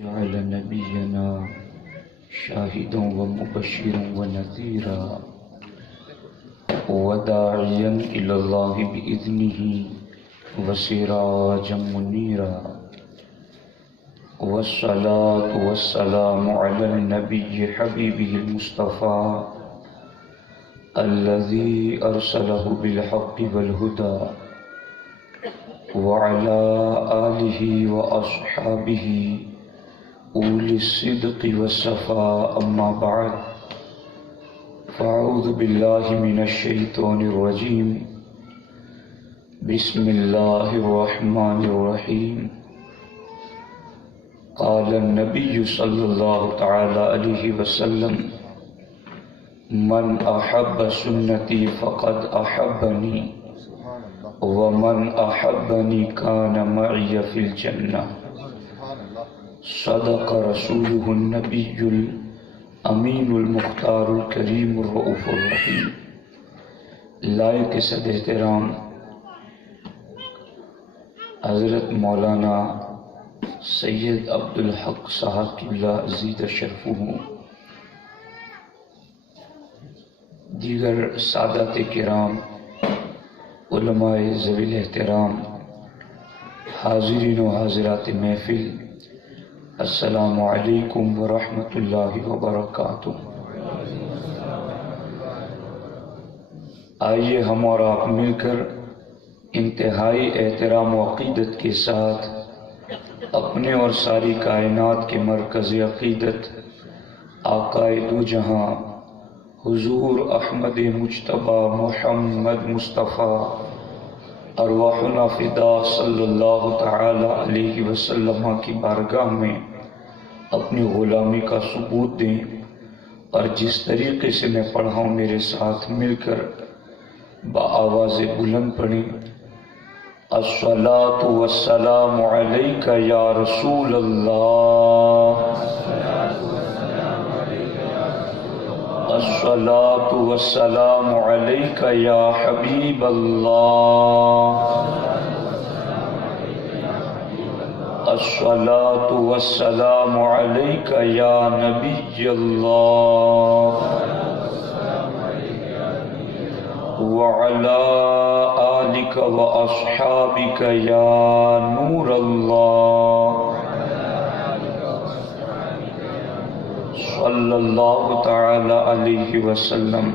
جعل نبينا شاهدا ومبشرا ونذيرا وداعيا إلى الله بإذنه وسراجا منيرا والصلاة والسلام على النبي حبيبه المصطفى الذي أرسله بالحق والهدى وعلى آله وأصحابه أولي الصدق والصفاء. أما بعد فأعوذ بالله من الشيطان الرجيم. بسم الله الرحمن الرحيم. قال النبي صلى الله تعالى عليه وسلم: من أحب سنتي فقد أحبني ومن أحبني كان معي في الجنة. صدق رسوله النبي الأمين المختار الكريم الرؤوف الرحيم. لائق صد احترام حضرت مولانا سید عبدالحق صاحب قبلہ زید شرفہ، دیگر سادات کرام، علماء ذوی الاحترام، حاضرین و حاضرات محفل، السلام علیکم ورحمۃ اللہ وبرکاتہ۔ آئیے ہم اور آپ مل کر انتہائی احترام و عقیدت کے ساتھ اپنے اور ساری کائنات کے مرکز عقیدت آقائے دو جہاں حضور احمد مجتبی محمد مصطفیٰ ارواحنا فدا صلی اللہ تعالی علیہ وسلم کی بارگاہ میں اپنی غلامی کا ثبوت دیں، اور جس طریقے سے میں پڑھا ہوں میرے ساتھ مل کر بآواز بلند پڑھیں: الصلاۃ والسلام علیک یا رسول اللہ، الصلاۃ والسلام علیک یا حبیب اللہ، الصلاۃ والسلام علیک یا نبی اللہ، وعلی آلک واصحابک یا نور اللہ، صلی اللہ تعالی علیہ وسلم۔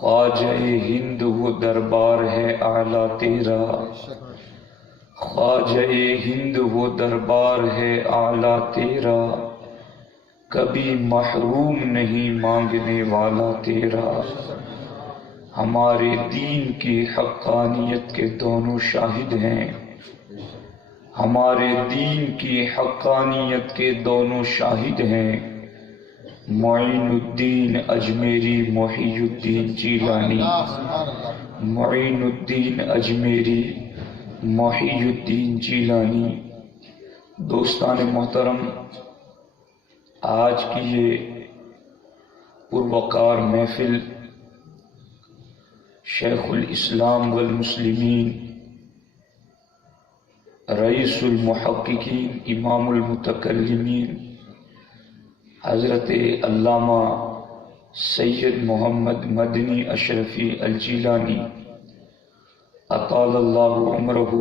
خواجہ ہند وہ دربار ہے اعلیٰ تیرا، خواجہ ہند وہ دربار ہے اعلیٰ تیرا، کبھی محروم نہیں مانگنے والا تیرا۔ ہمارے دین کی حقانیت کے دونوں شاہد ہیں، ہمارے دین کی حقانیت کے دونوں شاہد ہیں، معین الدین اجمیری، محی الدین جیلانی، معین الدین اجمیری، محی الدین جیلانی۔ دوستان محترم، آج کی یہ پروقار محفل شیخ الاسلام والمسلمین، رئیس المحققین، امام المتکلمین، حضرت علامہ سید محمد مدنی اشرفی الجیلانی اطال اللہ عمرہ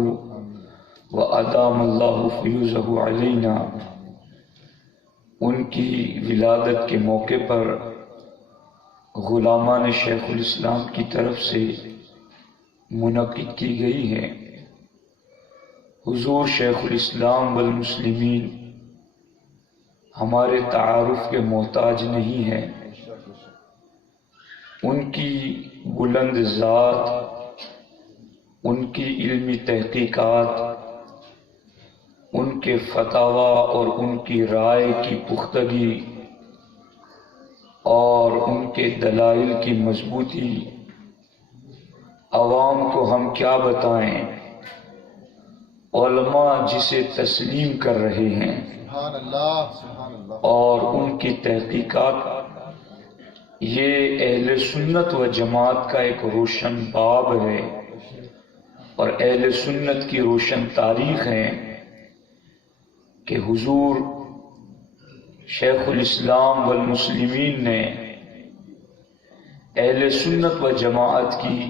وادام اللہ فیوزہ علینا، ان کی ولادت کے موقع پر غلامان شیخ الاسلام کی طرف سے منعقد کی گئی ہے۔ حضور شیخ الاسلام والمسلمین ہمارے تعارف کے محتاج نہیں ہیں، ان کی بلند ذات، ان کی علمی تحقیقات، ان کے فتاوی اور ان کی رائے کی پختگی اور ان کے دلائل کی مضبوطی، عوام کو ہم کیا بتائیں، علماء جسے تسلیم کر رہے ہیں، اور ان کی تحقیقات یہ اہل سنت و جماعت کا ایک روشن باب ہے۔ اور اہل سنت کی روشن تاریخ ہیں کہ حضور شیخ الاسلام والمسلمین نے اہل سنت و جماعت کی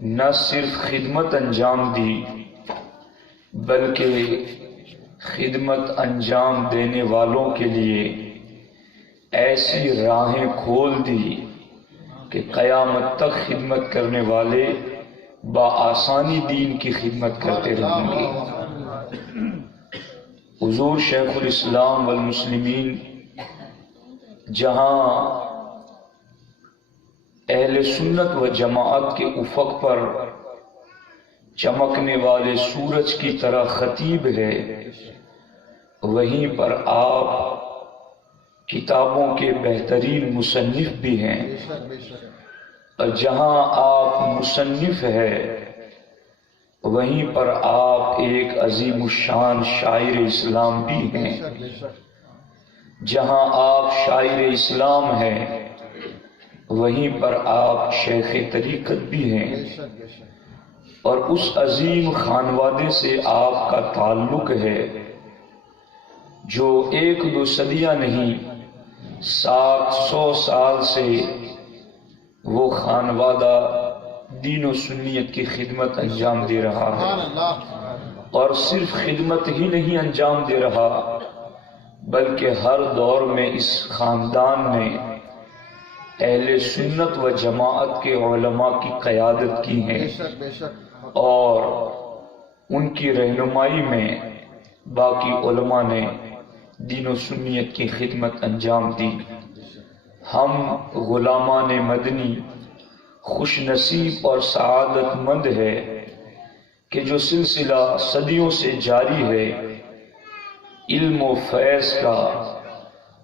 نہ صرف خدمت انجام دی بلکہ خدمت انجام دینے والوں کے لیے ایسی راہیں کھول دی کہ قیامت تک خدمت کرنے والے بآسانی دین کی خدمت کرتے رہیں گے۔ حضور شیخ الاسلام والمسلمین جہاں اہل سنت و جماعت کے افق پر چمکنے والے سورج کی طرح خطیب ہے، وہیں پر آپ کتابوں کے بہترین مصنف بھی ہیں، اور جہاں آپ مصنف ہے وہیں پر آپ ایک عظیم الشان شاعر اسلام بھی ہیں۔ جہاں آپ شاعر اسلام ہیں وہیں پر آپ شیخ طریقت بھی ہیں، اور اس عظیم خانوادے سے آپ کا تعلق ہے جو 1-2 صدیاں نہیں 700 سال سے وہ خانوادہ دین و سنیت کی خدمت انجام دے رہا ہے، اور صرف خدمت ہی نہیں انجام دے رہا بلکہ ہر دور میں اس خاندان نے اہل سنت و جماعت کے علماء کی قیادت کی ہے، اور ان کی رہنمائی میں باقی علماء نے دین و سنیت کی خدمت انجام دی۔ ہم غلامان مدنی خوش نصیب اور سعادت مند ہے کہ جو سلسلہ صدیوں سے جاری ہے علم و فیض کا،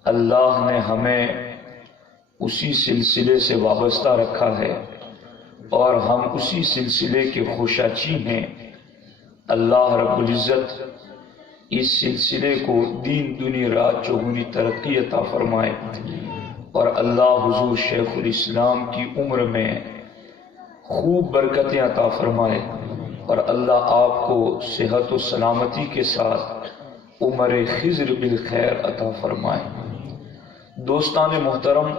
اللہ نے ہمیں اسی سلسلے سے وابستہ رکھا ہے اور ہم اسی سلسلے کے خوشاچی ہیں۔ اللہ رب العزت اس سلسلے کو دین دنی رات چوگنی ترقی عطا فرمائے، اور اللہ حضور شیخ الاسلام کی عمر میں خوب برکتیں عطا فرمائے، اور اللہ آپ کو صحت و سلامتی کے ساتھ عمر خضر بالخیر عطا فرمائے۔ دوستان محترم،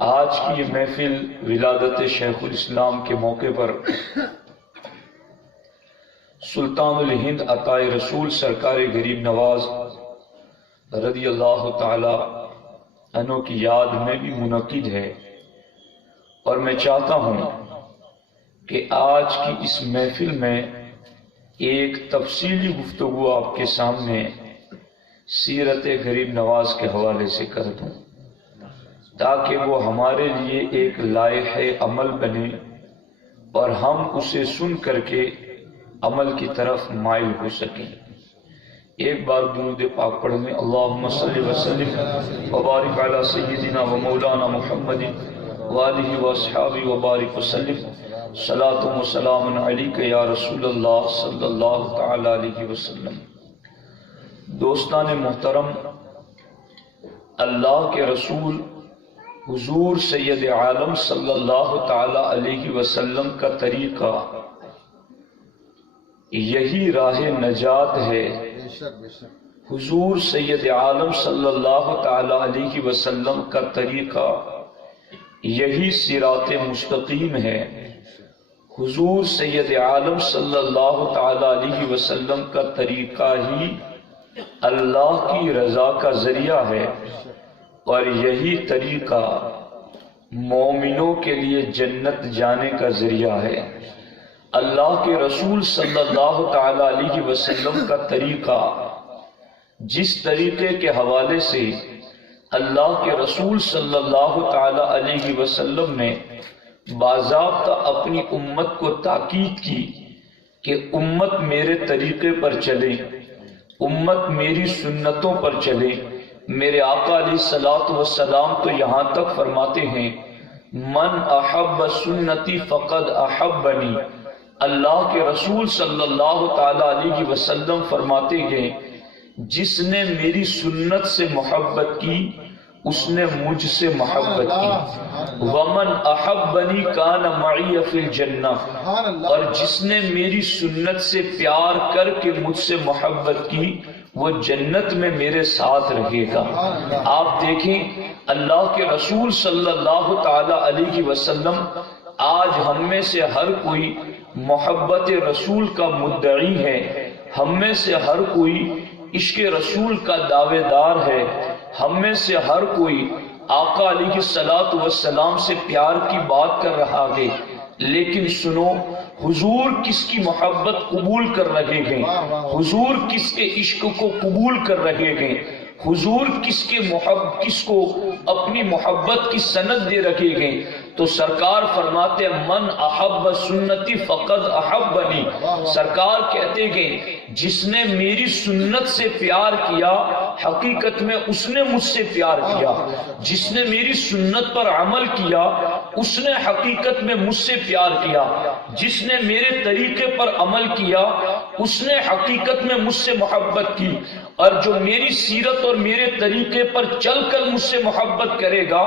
آج کی یہ محفل ولادت شیخ الاسلام کے موقع پر سلطان الہند عطائے رسول سرکار غریب نواز رضی اللہ تعالی عنہ کی یاد میں بھی منعقد ہے، اور میں چاہتا ہوں کہ آج کی اس محفل میں ایک تفصیلی گفتگو آپ کے سامنے سیرت غریب نواز کے حوالے سے کر دوں تاکہ وہ ہمارے لیے ایک لائحہ عمل بنے اور ہم اسے سن کر کے عمل کی طرف مائل ہو سکیں۔ ایک بار درود پاک پڑھ لیں۔ اللہم صلی وسلم وبارک علی سیدنا و مولانا محمد وآلہ واصحابہ وبارک وسلم۔ صلاۃ و سلام علیک یا رسول اللہ صلی اللہ تعالی علیہ وسلم۔ دوستان محترم، اللہ کے رسول حضور سید عالم صلی اللہ تعالی علیہ وسلم کا طریقہ یہی راہ نجات ہے۔ حضور سید عالم صلی اللہ تعالی علیہ وسلم کا طریقہ یہی صراط مستقیم ہے۔ حضور سید عالم صلی اللہ تعالی علیہ وسلم کا طریقہ ہی اللہ کی رضا کا ذریعہ ہے، اور یہی طریقہ مومنوں کے لیے جنت جانے کا ذریعہ ہے۔ اللہ کے رسول صلی اللہ تعالی علیہ وسلم کا طریقہ، جس طریقے کے حوالے سے اللہ کے رسول صلی اللہ تعالی علیہ وسلم نے باضابطہ اپنی امت کو تاکید کی کہ امت میرے طریقے پر چلے، امت میری سنتوں پر چلے۔ میرے آقا علیہ الصلوۃ والسلام تو یہاں تک فرماتے ہیں من احب سنتی فقد احبنی۔ اللہ کے رسول صلی اللہ تعالی علیہ وسلم فرماتے ہیں جس نے میری سنت سے محبت کی اس نے مجھ سے محبت کی۔ ومن احبنی کان معی فی الجنہ، اور جس نے میری سنت سے پیار کر کے مجھ سے محبت کی وہ جنت میں میرے ساتھ رہے گا۔ آپ دیکھیں اللہ کے رسول صلی اللہ تعالی علیہ وسلم، آج ہم میں سے ہر کوئی محبت رسول کا مدعی ہے، ہم میں سے ہر کوئی عشق رسول کا دعوے دار ہے، ہم میں سے ہر کوئی آقا علیہ الصلوۃ والسلام سے پیار کی بات کر رہا ہے، لیکن سنو حضور کس کی محبت قبول کر رہے ہیں، حضور کس کے عشق کو قبول کر رہے ہیں، حضور کس کو اپنی محبت کی سند دے رکھے گئے، تو سرکار فرماتے ہیں من احب سنتی فقد احبنی، سرکار کہتے ہیں جس نے میری سنت سے پیار کیا حقیقت میں اس نے مجھ سے پیار کیا، جس نے میری سنت پر عمل کیا اس نے حقیقت میں مجھ سے پیار کیا، جس نے میرے طریقے پر عمل کیا اس نے حقیقت میں مجھ سے محبت کی، اور جو میری سیرت اور میرے طریقے پر چل کر مجھ سے محبت کرے گا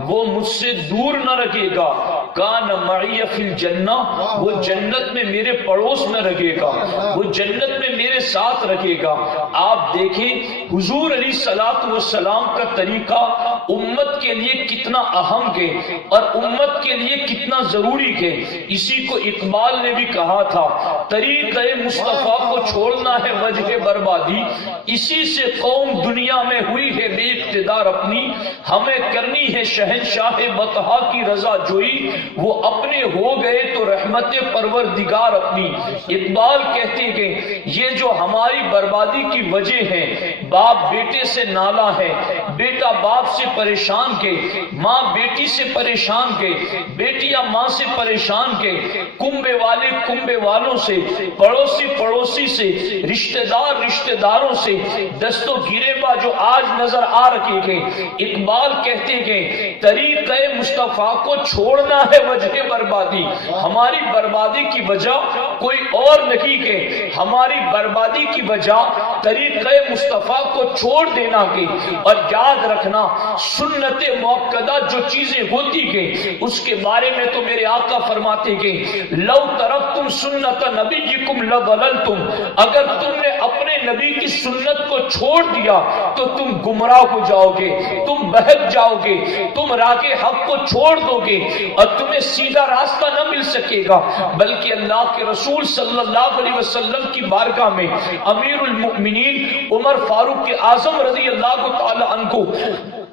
وہ مجھ سے دور نہ رکھے گا، کان معی فی الجنہ، وہ جنت میں میرے پڑوس میں رکھے گا، وہ جنت میں میرے ساتھ رکھے گا۔ آپ دیکھیں حضور علیہ الصلوۃ والسلام کا طریقہ امت کے لیے کتنا اہم ہے اور امت کے لیے کتنا ضروری ہے۔ اسی کو اقبال نے بھی کہا تھا، طریقہ مصطفیٰ کو چھوڑنا ہے وجہ بربادی، اسی سے قوم دنیا میں ہوئی ہے بے اقتدار اپنی، ہمیں کرنی ہے شہنشاہ بطحا کی رضا جوئی، وہ اپنے ہو گئے تو رحمت پروردگار اپنی۔ اقبال کہتے ہیں یہ جو ہماری بربادی کی وجہ ہے، باپ بیٹے سے نالا ہے، بیٹا باپ سے پریشان کے، ماں بیٹی سے پریشان کے، بیٹیاں ماں سے پریشان کے، کنبے والے کنبے والوں سے، پڑوسی پڑوسی سے، رشتہ داروں سے، دست و گریباں جو آج نظر آ رکھے گے۔ اقبال کہتے ہیں طریقہ مصطفیٰ کو چھوڑنا ہے وجہ بربادی، ہماری بربادی کی وجہ کوئی اور نہیں ہے، ہماری بربادی کی وجہ طریقہ مصطفیٰ کو چھوڑ دینا ہے۔ اور یاد رکھنا سنت موقدہ جو چیزیں ہوتی ہیں اس کے بارے میں تو میرے آقا فرماتے ہیں لو ترکتم سنت نبیکم لضللتم، اگر تم نے اپنے نبی کی سنت کو چھوڑ دیا تو تم گمراہ ہو جاؤ گے، تم بہک جاؤ گے، تم راہ حق کو چھوڑ دو گے اور تمہیں سیدھا راستہ نہ مل سکے گا۔ بلکہ اللہ کے رسول صلی اللہ علیہ وسلم کی بارگاہ میں امیر المؤمنین عمر فاروق اعظم رضی اللہ تعالی عنہ کو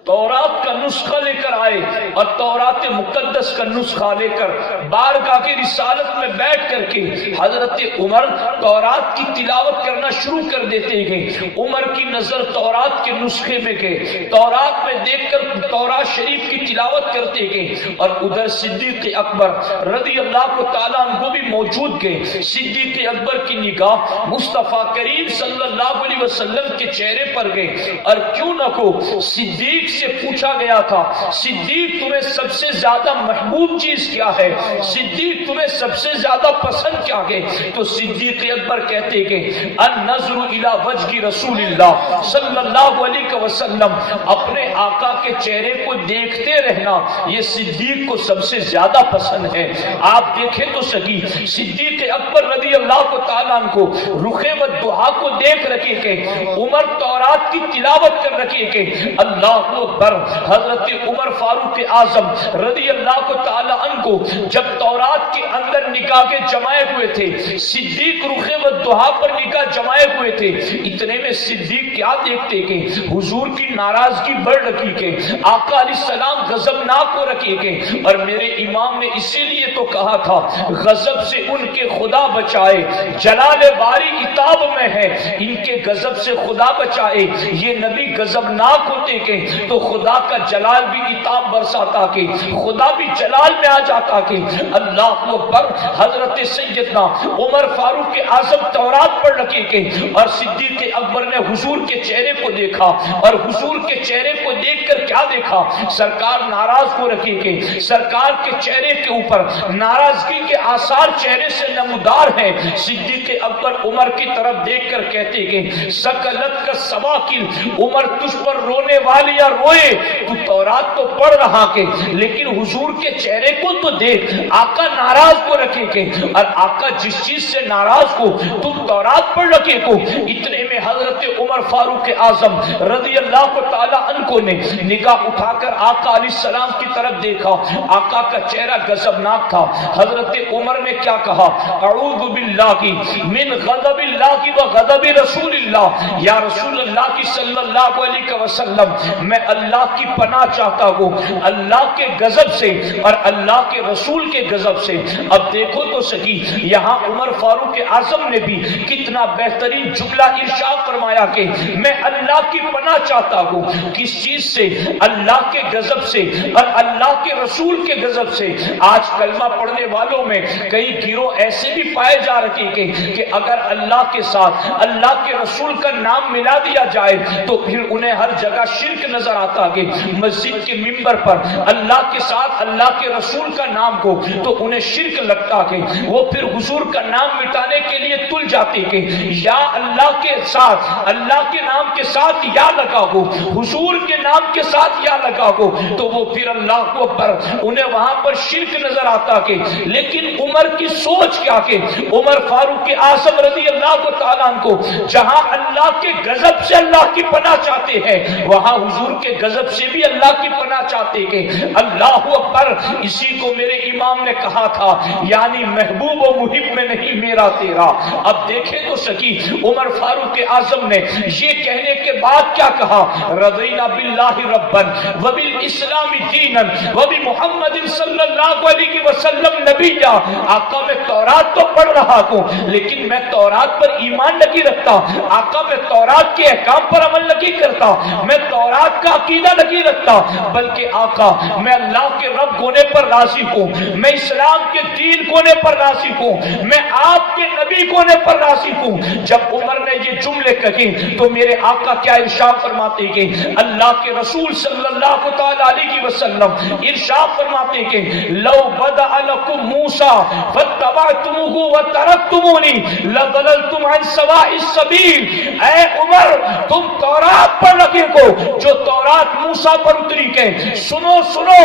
تورات کا نسخہ لے کر آئے اور تورات مقدس کا نسخہ لے کر بارگاہ کی رسالت میں بیٹھ کر کے حضرت عمر تورات کی تلاوت کرنا شروع کر دیتے ہیں۔ عمر کی نظر تورات کے نسخے میں گئے، تورات میں دیکھ کر تورات شریف کی تلاوت کرتے گئے، اور ادھر صدیق اکبر رضی اللہ تعالیٰ عنہ بھی موجود گئے۔ صدیق اکبر کی نگاہ مصطفیٰ کریم صلی اللہ علیہ وسلم کے چہرے پر گئے، اور کیوں نہ کو صدیق سے پوچھا گیا تھا صدیق تمہیں سب سے زیادہ محبوب چیز کیا ہے، صدیق تمہیں سب سے زیادہ پسند کیا ہے، تو صدیق اکبر کہتے کہ النظر الی وجہ رسول اللہ صلی اللہ علیہ وسلم، اپنے آقا کے چہرے کو دیکھتے رہنا یہ صدیق کو سب سے زیادہ پسند ہے۔ آپ دیکھیں تو صحیح صدیق اکبر رضی اللہ تعالیٰ عنہ کو رخ والدعا کو دیکھ رکھے کہ عمر تورات کی تلاوت کر رکھے کہ اللہ اکبر۔ حضرت عمر فاروق اعظم رضی اللہ تعالی عنہ کو جب تورات کے اندر نگاہ جمائے ہوئے تھے، صدیق رخ والدعا پر نگاہ جمائے ہوئے تھے، اتنے میں صدیق کیا دیکھتے کہ حضور کی ناراضگی بڑھ رکھی کہ آقا علیہ السلام غضبناک ہو رکھے کہ، اور میرے امام نے اسی لیے تو کہا تھا غضب سے ان کے خدا بچائے، جلال باری عتاب میں ہے ان کے غضب سے خدا بچائے۔ یہ نبی غضبناک ہوتے کہ تو خدا کا جلال بھی عتاب برساتا کہ خدا بھی جلال میں آ جاتا کہ اللہ اکبر۔ حضرت سیدنا عمر فاروق اعظم تورات پڑھ رکھے کہ، اور صدیق اکبر نے حضور کے چہرے کو دیکھا، اور حضور کے چہرے کو دیکھ کر کیا دیکھا، سرکار ناراض ہو رکھے کہ سرکار کے چہرے کے اوپر ناراضگی کے آثار چہرے سے نمودار ہیں۔ صدیق اکبر عمر کی طرف دیکھ کر کہتے کہ سکلت کا سواکل، عمر تجھ پر رونے والیاں روئے، تو تورات تو پڑھ رہا کہ لیکن حضور کے چہرے کو تو دیکھ، آقا ناراض کو رکھے کہ، اور آقا جس چیز سے ناراض کو تم تورات پڑھ رکھے کو۔ اتنے میں حضرت عمر فاروق اعظم رضی اللہ تعالی عنہ کو نے نگاہ اٹھا کر آقا علیہ السلام کی طرف دیکھا، آقا کا چہرہ غضبناک تھا۔ حضرت عمر نے کیا کہا؟ اعوذ باللہ من غضب اللہ و غضب رسول اللہ، یا رسول اللہ کی صلی اللہ علیہ وسلم میں اللہ کی پناہ چاہتا ہوں اللہ کے غضب سے اور اللہ کے رسول کے غضب سے۔ اب دیکھو تو سکی یہاں عمر فاروق اعظم نے بھی کتنا بہترین جملہ ارشاد فرمایا کہ میں اللہ کی پناہ چاہتا ہوں کس چیز سے؟ اللہ کے غضب سے اور اللہ کے رسول کے غضب سے۔ آج کلمہ پڑھنے والوں میں کئی گروہ ایسے بھی پائے جا رہے کہ اگر اللہ کے ساتھ اللہ کے رسول کا نام ملا دیا جائے تو پھر انہیں ہر جگہ شرک نظر آتا کہ مسجد کے منبر پر اللہ کے ساتھ اللہ کے رسول کا نام کو تو انہیں شرک لگتا کہ وہ پھر حضور کا نام مٹانے کے لیے تل جاتے کہ یا اللہ کے ساتھ اللہ کے نام کے ساتھ یا لگا ہو، حضور کے نام کے ساتھ یا لگا ہو، تو وہ پھر اللہ کو پر انہیں وہاں پر شرک نظر آتا کہ لیکن عمر کی سوچ کیا کہ عمر فاروق اعظم رضی اللہ تعالیٰ عنہ کو جہاں اللہ کے غضب سے اللہ کی پناہ چاہتے ہیں وہاں حضور کے غضب سے بھی اللہ کی پناہ چاہتے کہ اللہ اکبر۔ اسی کو میرے امام نے کہا تھا یعنی محبوب و محب میں نہیں میرا تیرا۔ اب دیکھیں تو سکی عمر فاروق اعظم نے یہ کہنے کے بعد کیا کہا؟ رضینا باللہ ربا وبالاسلام دینا وبمحمد صلی اللہ علیہ وسلم نبیا۔ آقا میں تورات تو پڑھ رہا ہوں لیکن میں تورات پر ایمان نہیں رکھتا، آقا میں تورات کے احکام پر عمل نہیں کرتا، میں تورات کا عقیدہ نہیں رکھتا، بلکہ آقا میں اللہ کے رب ہونے پر راضی ہوں، میں اسلام کے دین ہونے پر راضی ہوں، میں آپ کے نبی ہونے پر راضی ہوں۔ جب عمر نے یہ جملے کہے تو میرے آقا کیا ارشاد فرماتے کہ اللہ کے رسول صلی اللہ تعالی علیہ وسلم ارشاد فرماتے کہ لو بدأ لکم موسیٰ فاتبعتموہ وترکتمونی لضللتم عن سواء السبیل۔ اے عمر تم تورات پر لگے کو جو تورات موسیٰ پر اتری کہ سنو سنو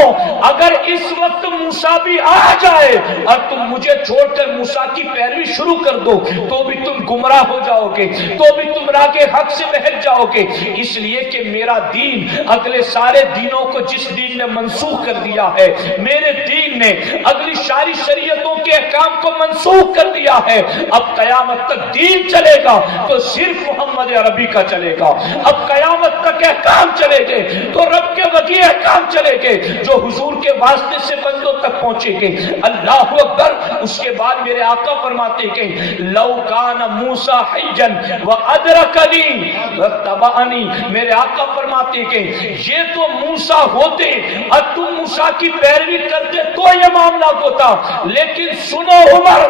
اگر اس وقت موسیٰ بھی آ جائے اور تم مجھے چھوڑ کر موسیٰ کی پیروی شروع کر دو تو بھی تم گمراہ ہو جاؤ گے، تو بھی تم راہ کے حق سے بہک جاؤ گے، اس لیے کہ میرا دین اگلے سارے دینوں کو جس دین نے منسوخ کر دیا ہے، میرے دین نے اگلی ساری شریعتوں کے احکام کو منسوخ کر دیا ہے۔ اب قیامت تک دین چلے گا تو صرف محمد عربی کا چلے گا، اب قیامت تک احکام چلے گے تو رب کے وحی احکام چلے گے جو حضور کے واسطے سے بندوں تک پہنچے گے۔ اللہ اکبر۔ اس کے بعد میرے آقا فرماتے کہ لو کان موسیٰ حیًا وادرکنی واتبعنی، میرے آقا فرماتے کہ یہ تو موسیٰ ہوتے اور تم موسیٰ کی پیروی کرتے تو یہ معاملہ ہوتا، لیکن سنو عمر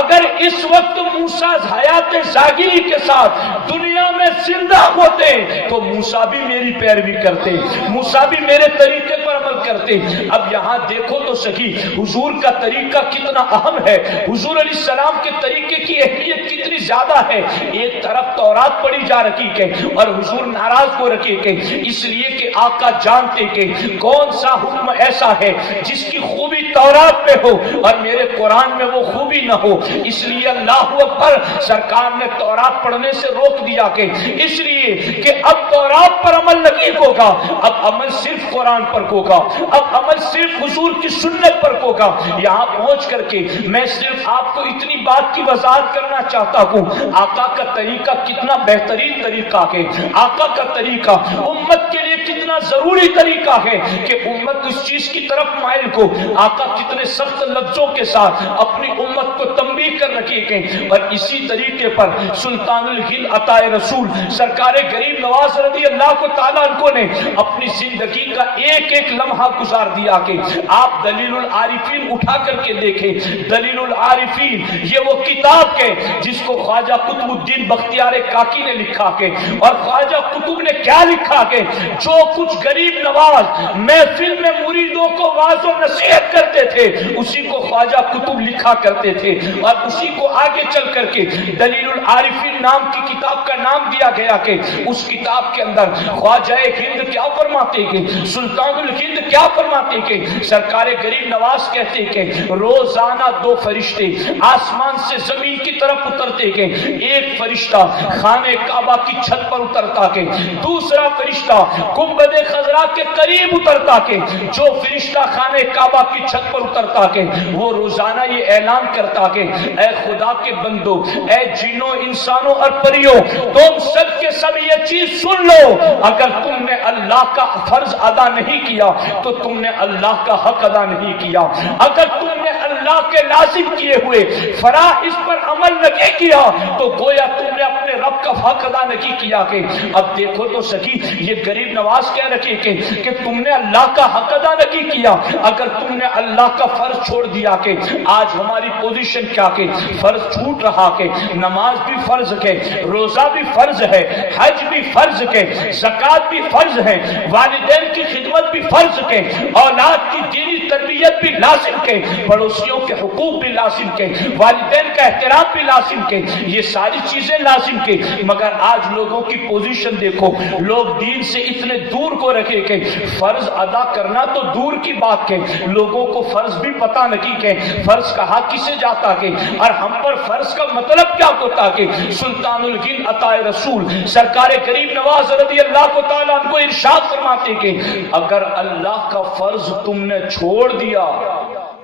اگر اس وقت موسیٰ حیات ظاہری کے ساتھ دنیا میں زندہ ہوتے تو موسیٰ بھی میری پیروی کرتے، موسیٰ بھی میرے طریقے پر عمل کرتے۔ اب یہاں دیکھو تو سکی حضور کا طریقہ کتنا اہم ہے، حضور علیہ السلام کے طریقے کی اہمیت کتنی زیادہ ہے۔ ایک طرف تورات پڑھی جا رکھی کہ اور حضور ناراض ہو رکھے کہ اس لیے کہ آقا جانتے کہ کون سا حکم ایسا ہے جس کی خوبی تورات میں ہو اور میرے قرآن میں وہ خوبی نہ ہو، اس لیے اللہ اکبر سرکار نے تورات پڑھنے سے روک دیا کہ اس لیے کہ اب تورات پر عمل نہیں ہوگا، اب عمل صرف قرآن پر ہوگا، اب عمل صرف حضور کی سنت پر ہوگا۔ یہاں پہنچ کر کے میں صرف آپ کو اتنی بات کی وضاحت کرنا چاہتا ہوں، آقا کا طریقہ کتنا بہترین طریقہ ہے، آقا کا طریقہ امت کے لیے کتنا ضروری طریقہ ہے کہ امت اس چیز کی طرف مائل کو آقا کتنے سخت لفظوں کے ساتھ اپنی امت کو تنبیہ کر رکھے کہ اور اسی طریقے پر سلطان الہند عطا رسول سرکار غریب نواز رضی اللہ تعالیٰ عنہ نے اپنی زندگی کا ایک ایک لمحہ گزار دیا کہ آپ دلیل العارفین اٹھا کر کے دیکھیں۔ دلیل العارفین یہ وہ کتاب ہے جس کو خواجہ قطب الدین بختیار کاکی نے لکھا کہ اور خواجہ قطب نے کیا لکھا کہ جو کچھ غریب نواز محفل میں مریدوں کو واعظ و نصیحت کرتے تھے اسی کو خواجہ قطب لکھا کرتے تھے اور اسی کو آگے چل کر کے دلیل العارفین نام کی کتاب کا نام دیا گیا کہ اس کتاب کے اندر خواجہ ہند کیا فرماتے کہ سلطان الہند کیا فرماتے کہ سرکار غریب نواز کہتے کہ روزانہ دو فرشتے آسمان سے زمین کی طرف اترتے کہ ایک فرشتہ خانہ کعبہ کی چھت پر اترتا کہ دوسرا فرشتہ گنبد خضرا کے قریب اترتا کہ جو فرشتہ خانہ کعبہ کی چھت پر اترتا کہ وہ روزانہ یہ اعلان کرتا کہ اے خدا کے بندو، اے جنوں انسانوں اور پریوں، تم سب کے سب یہ چیز سن لو، اگر تم نے اللہ کا فرض ادا نہیں کیا تو تم نے اللہ کا حق ادا نہیں کیا، اگر تم نے اللہ کے لازم کیے ہوئے فرائض پر عمل نہیں کیا تو گویا تم نے اپنے رب کا حق ادا نہیں کیا۔ کہ اب دیکھو تو سکی، یہ غریب نواز کہہ رکھے کہ تم نے اللہ کا حق ادا نہیں کیا، اگر تم نے اللہ کا فرض چھوڑ دیا کہ آج ہماری پوزیشن کیا کہ فرض چھوٹ رہا کہ نماز بھی فرض ہے، روزہ بھی فرض ہے، حج بھی فرض ہے، زکوٰۃ بھی فرض ہے، والدین کی خدمت بھی فرض ہے، اولاد کی دینی تربیت بھی لازم ہے، پڑوسیوں کے حقوق بھی لازم ہے، والدین کا احترام بھی لازم ہے، یہ ساری چیزیں لازم ہے، مگر آج لوگوں کی پوزیشن دیکھو، لوگ دین سے اتنے دور کو رکھے کہ فرض ادا کرنا تو دور کی بات ہے، لوگوں کو فرض بھی پتہ نہیں کہ فرض کہا کسے جاتا کہ، اور ہم پر فرض کا مطلب کیا ہوتا کہ سلطان الہند عطا رسول سرکار غریب نواز رضی اللہ تعالیٰ عنہ کو ارشاد فرماتے کہ اگر اللہ کا فرض تم نے چھوڑ دیا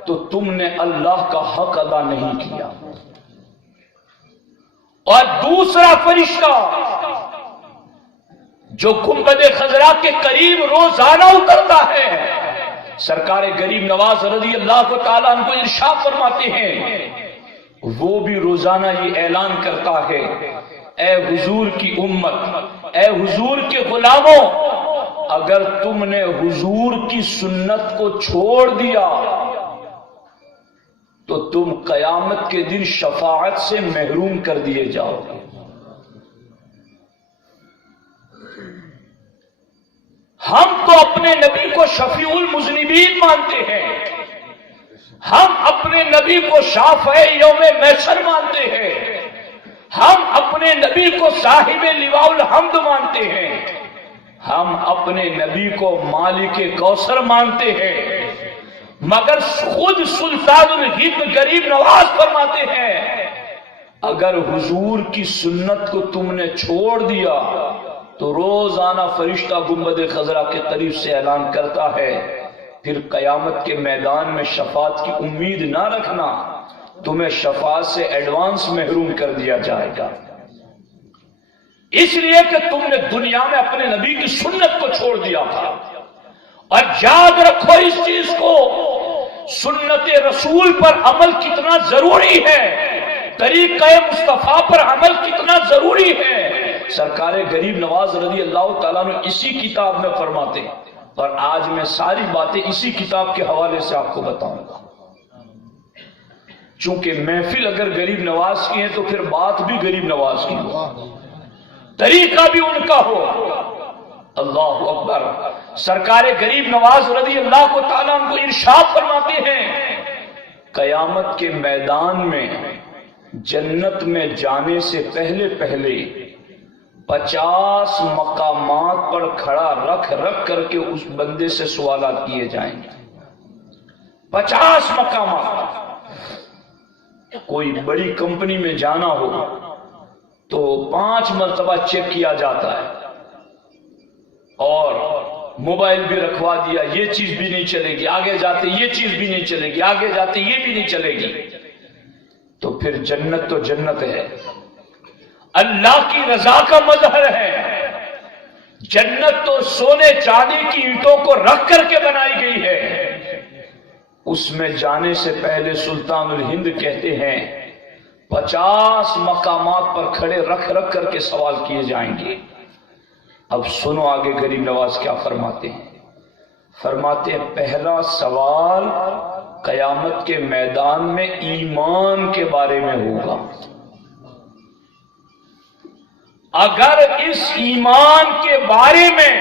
تو تم نے اللہ کا حق ادا نہیں کیا۔ اور دوسرا فرشتہ جو گنبد خضرا کے قریب روزانہ اترتا ہے، سرکار غریب نواز رضی اللہ تعالیٰ عنہ کو ارشاد فرماتے ہیں، وہ بھی روزانہ یہ اعلان کرتا ہے، اے حضور کی امت، اے حضور کے غلاموں، اگر تم نے حضور کی سنت کو چھوڑ دیا تو تم قیامت کے دن شفاعت سے محروم کر دیے جاؤ گے۔ ہم تو اپنے نبی کو شفیع المذنبین مانتے ہیں، ہم اپنے نبی کو شافع یوم محشر مانتے ہیں، ہم اپنے نبی کو صاحب لواء الحمد مانتے ہیں، ہم اپنے نبی کو مالک کوثر مانتے ہیں، مگر خود سلطان الہند غریب نواز فرماتے ہیں اگر حضور کی سنت کو تم نے چھوڑ دیا تو روزانہ فرشتہ گنبد خضرا کے قریب سے اعلان کرتا ہے، پھر قیامت کے میدان میں شفاعت کی امید نہ رکھنا، تمہیں شفاعت سے ایڈوانس محروم کر دیا جائے گا، اس لیے کہ تم نے دنیا میں اپنے نبی کی سنت کو چھوڑ دیا تھا۔ اور یاد رکھو اس چیز کو، سنت رسول پر عمل کتنا ضروری ہے، طریقہ مصطفیٰ پر عمل کتنا ضروری ہے، سرکار غریب نواز رضی اللہ تعالیٰ نے اسی کتاب میں فرماتے ہیں، اور آج میں ساری باتیں اسی کتاب کے حوالے سے آپ کو بتاؤں گا۔ چونکہ محفل اگر غریب نواز کی ہے تو پھر بات بھی غریب نواز کی ہو، طریقہ بھی ان کا ہو۔ اللہ اکبر۔ سرکار غریب نواز رضی اللہ تعالیٰ عنہ کو ارشاد فرماتے ہیں، قیامت کے میدان میں جنت میں جانے سے پہلے 50 مقامات پر کھڑا رکھ کر کے اس بندے سے سوالات کیے جائیں گے۔ 50 مقامات۔ کوئی بڑی کمپنی میں جانا ہو تو 5 مرتبہ چیک کیا جاتا ہے، اور موبائل بھی رکھوا دیا، یہ چیز بھی نہیں چلے گی، آگے جاتے یہ چیز بھی نہیں چلے گی، آگے جاتے یہ بھی نہیں چلے گی، تو پھر جنت تو جنت ہے، اللہ کی رضا کا مظہر ہے۔ جنت تو سونے چاندی کی اینٹوں کو رکھ کر کے بنائی گئی ہے، اس میں جانے سے پہلے سلطان الہند کہتے ہیں 50 مقامات پر کھڑے رکھ کر کے سوال کیے جائیں گے۔ اب سنو آگے غریب نواز کیا فرماتے ہیں۔ فرماتے ہیں پہلا سوال قیامت کے میدان میں ایمان کے بارے میں ہوگا، اگر اس ایمان کے بارے میں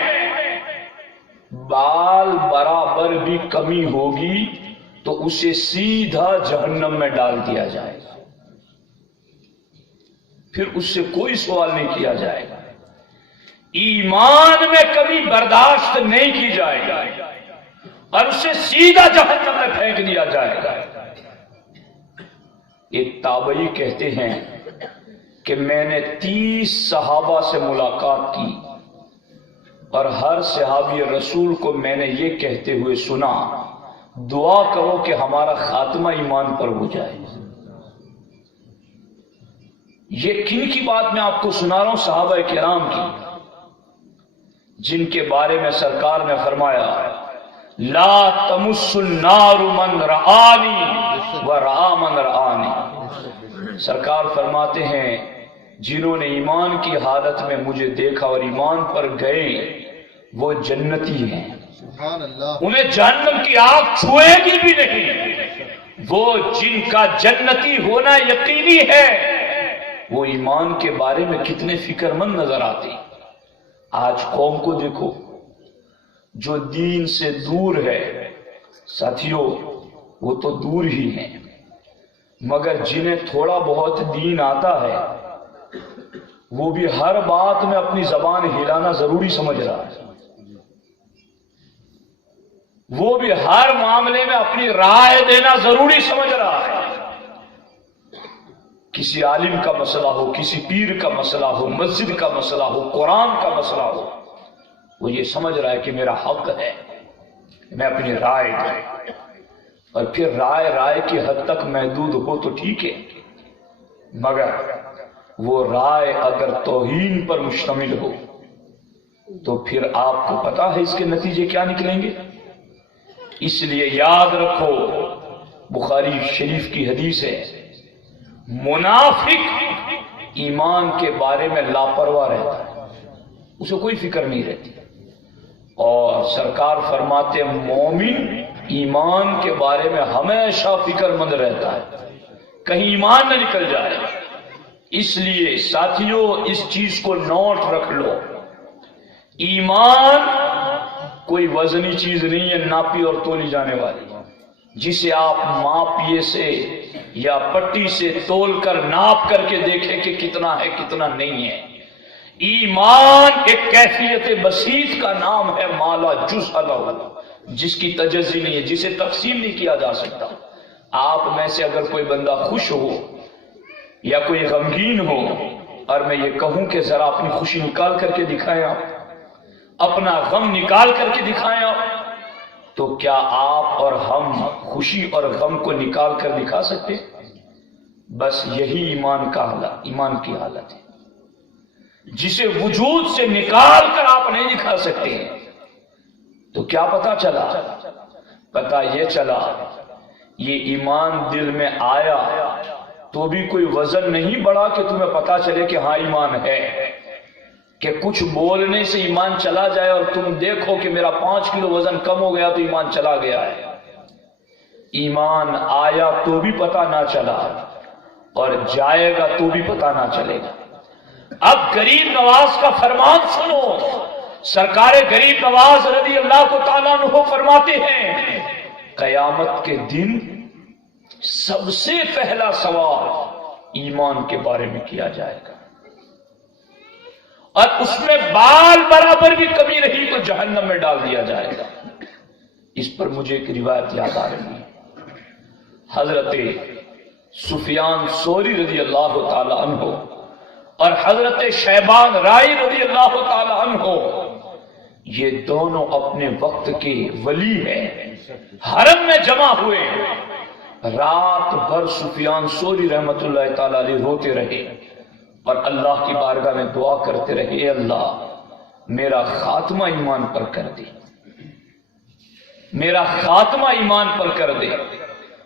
بال برابر بھی کمی ہوگی تو اسے سیدھا جہنم میں ڈال دیا جائے گا۔ پھر اس سے کوئی سوال نہیں کیا جائے گا، ایمان میں کبھی برداشت نہیں کی جائے گا اور اسے سیدھا جہنم میں پھینک دیا جائے گا۔ ایک تابعی کہتے ہیں کہ میں نے 30 صحابہ سے ملاقات کی اور ہر صحابی رسول کو میں نے یہ کہتے ہوئے سنا، دعا کرو کہ ہمارا خاتمہ ایمان پر ہو جائے۔ یہ کن کی بات میں آپ کو سنا رہا ہوں؟ صحابہ کرام کی، جن کے بارے میں سرکار نے فرمایا لا تمس النار من رآنی ورآ من رآنی۔ سرکار فرماتے ہیں جنہوں نے ایمان کی حالت میں مجھے دیکھا اور ایمان پر گئے وہ جنتی ہیں، انہیں جہنم کی آگ چھوئے گی بھی نہیں۔ وہ جن کا جنتی ہونا یقینی ہے وہ ایمان کے بارے میں کتنے فکر مند نظر آتے ہیں۔ آج قوم کو دیکھو جو دین سے دور ہے، ساتھیوں وہ تو دور ہی ہیں، مگر جنہیں تھوڑا بہت دین آتا ہے وہ بھی ہر بات میں اپنی زبان ہلانا ضروری سمجھ رہا ہے، وہ بھی ہر معاملے میں اپنی رائے دینا ضروری سمجھ رہا ہے۔ کسی عالم کا مسئلہ ہو، کسی پیر کا مسئلہ ہو، مسجد کا مسئلہ ہو، قرآن کا مسئلہ ہو، وہ یہ سمجھ رہا ہے کہ میرا حق ہے، میں اپنی رائے دوں، اور پھر رائے کی حد تک محدود ہو تو ٹھیک ہے، مگر وہ رائے اگر توہین پر مشتمل ہو تو پھر آپ کو پتا ہے اس کے نتیجے کیا نکلیں گے۔ اس لیے یاد رکھو، بخاری شریف کی حدیث ہے، منافق ایمان کے بارے میں لاپرواہ رہتا ہے، اسے کوئی فکر نہیں رہتی، اور سرکار فرماتے مومن ایمان کے بارے میں ہمیشہ فکر مند رہتا ہے کہیں ایمان نہ نکل جائے۔ اس لیے ساتھیوں اس چیز کو نوٹ رکھ لو، ایمان کوئی وزنی چیز نہیں ہے ناپی اور تولی جانے والی، جسے آپ ماپیے سے یا پٹی سے تول کر ناپ کر کے دیکھیں کہ کتنا ہے کتنا نہیں ہے۔ ایمان ایک کیفیت بسیط کا نام ہے، مالا جزء لہ، جس کی تجزی نہیں ہے، جسے تقسیم نہیں کیا جا سکتا۔ آپ میں سے اگر کوئی بندہ خوش ہو یا کوئی غمگین ہو اور میں یہ کہوں کہ ذرا اپنی خوشی نکال کر کے دکھائیں، آپ اپنا غم نکال کر کے دکھائیں، آپ تو کیا آپ اور ہم خوشی اور غم کو نکال کر دکھا سکتے؟ بس یہی ایمان کی حالت ہے، جسے وجود سے نکال کر آپ نہیں دکھا سکتے ہیں۔ تو کیا پتا چلا؟ پتا یہ چلا یہ ایمان دل میں آیا تو بھی کوئی وزن نہیں بڑھا کہ تمہیں پتا چلے کہ ہاں ایمان ہے، کہ کچھ بولنے سے ایمان چلا جائے اور تم دیکھو کہ میرا 5 کلو وزن کم ہو گیا تو ایمان چلا گیا ہے۔ ایمان آیا تو بھی پتا نہ چلا اور جائے گا تو بھی پتا نہ چلے گا۔ اب غریب نواز کا فرمان سنو، سرکار غریب نواز رضی اللہ تعالیٰ عنہ فرماتے ہیں قیامت کے دن سب سے پہلا سوال ایمان کے بارے میں کیا جائے گا، اور اس میں بال برابر بھی کمی رہی تو جہنم میں ڈال دیا جائے گا۔ اس پر مجھے ایک روایت یاد آ رہی ہے، حضرت سفیان ثوری رضی اللہ تعالی عنہ اور حضرت شیبان رائی رضی اللہ تعالی عنہ، یہ دونوں اپنے وقت کے ولی ہیں، حرم میں جمع ہوئے، رات بھر سفیان ثوری رحمت اللہ تعالی علیہ روتے رہے اور اللہ کی بارگاہ میں دعا کرتے رہے، اے اللہ میرا خاتمہ ایمان پر کر دے، میرا خاتمہ ایمان پر کر دے۔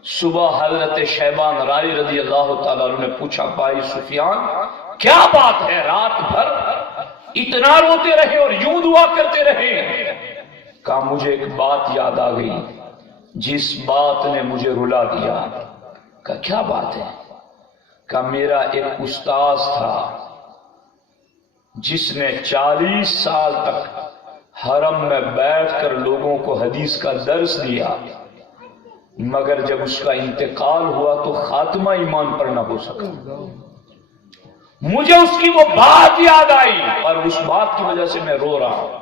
صبح حضرت شیبان رائی رضی اللہ تعالیٰ عنہ نے پوچھا بھائی سفیان کیا بات ہے، رات بھر اتنا روتے رہے اور یوں دعا کرتے رہے؟ کہا مجھے ایک بات یاد آ گئی جس بات نے مجھے رلا دیا۔ کہا کیا بات ہے؟ کہ میرا ایک استاد تھا جس نے 40 سال تک حرم میں بیٹھ کر لوگوں کو حدیث کا درس دیا، مگر جب اس کا انتقال ہوا تو خاتمہ ایمان پر نہ ہو سکا۔ مجھے اس کی وہ بات یاد آئی اور اس بات کی وجہ سے میں رو رہا ہوں۔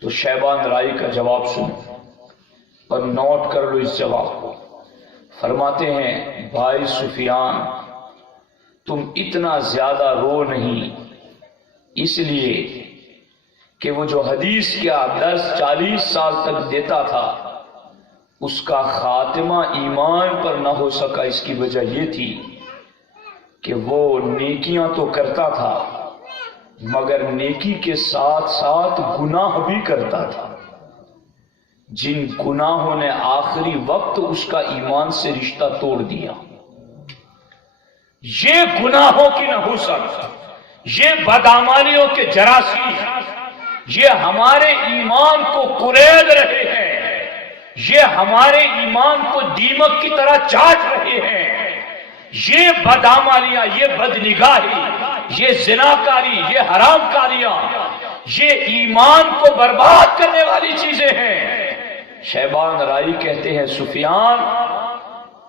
تو شیبان رائی کا جواب سنو اور نوٹ کر لو اس جواب کو۔ فرماتے ہیں بھائی سفیان تم اتنا زیادہ رو نہیں، اس لیے کہ وہ جو حدیث کا درس 40 سال تک دیتا تھا اس کا خاتمہ ایمان پر نہ ہو سکا۔ اس کی وجہ یہ تھی کہ وہ نیکیاں تو کرتا تھا مگر نیکی کے ساتھ ساتھ گناہ بھی کرتا تھا، جن گناہوں نے آخری وقت اس کا ایمان سے رشتہ توڑ دیا۔ یہ گناہوں کی نحوست، یہ بدعمالیوں کے جراثیم، یہ ہمارے ایمان کو کریل رہے ہیں، یہ ہمارے ایمان کو دیمک کی طرح چاٹ رہے ہیں۔ یہ بدعمالیاں، یہ بدنگاہی، یہ زناکاری، یہ حرام کاریاں، یہ ایمان کو برباد کرنے والی چیزیں ہیں۔ شیبان رائی کہتے ہیں سفیان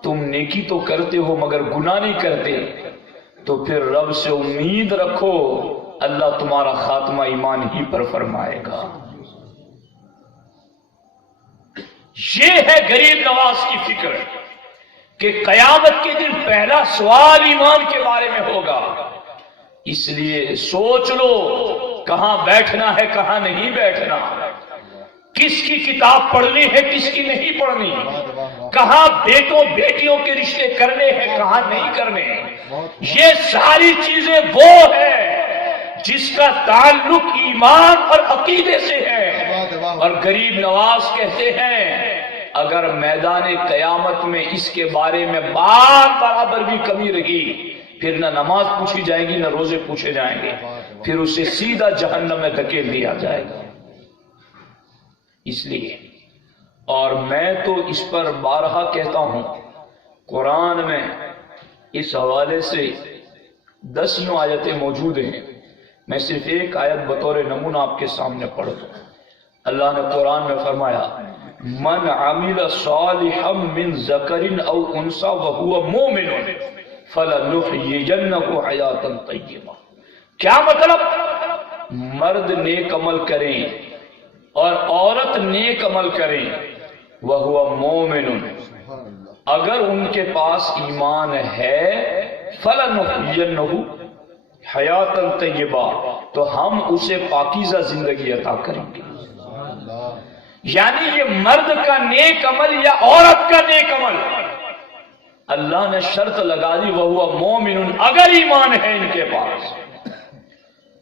تم نیکی تو کرتے ہو مگر گناہ نہیں کرتے، تو پھر رب سے امید رکھو اللہ تمہارا خاتمہ ایمان ہی پر فرمائے گا۔ یہ ہے غریب نواز کی فکر کہ قیامت کے دن پہلا سوال ایمان کے بارے میں ہوگا، اس لیے سوچ لو کہاں بیٹھنا ہے کہاں نہیں بیٹھنا، کس کی کتاب پڑھنی ہے کس کی نہیں پڑھنی، کہاں بیٹوں بیٹیوں کے رشتے کرنے ہیں کہاں نہیں کرنے۔ یہ ساری چیزیں وہ ہے جس کا تعلق ایمان اور عقیدے سے ہے، اور غریب نواز کہتے ہیں اگر میدان قیامت میں اس کے بارے میں بار برابر بھی کمی رہی پھر نہ نماز پوچھی جائے گی نہ روزے پوچھے جائیں گے، پھر اسے سیدھا جہنم میں دھکیل دیا جائے گا۔ اس لیے اور میں تو اس پر بارہا کہتا ہوں، قرآن میں اس حوالے سے 10 آیتیں موجود ہیں، میں صرف ایک آیت بطور نمونہ آپ کے سامنے پڑھ دوں۔ اللہ نے قرآن میں فرمایا من عمل صالحا من ذکر او انثى وهو مؤمن فلنحيينه حیاتا طیبہ۔ کیا مطلب؟ مرد نیک عمل کریں اور عورت نیک عمل کریں، وہو مومن، اگر ان کے پاس ایمان ہے، فلنحيينه حیاتا طیبہ، تو ہم اسے پاکیزہ زندگی عطا کریں گے۔ یعنی یہ مرد کا نیک عمل یا عورت کا نیک عمل اللہ نے شرط لگا دی وہو مومن، اگر ایمان ہے ان کے پاس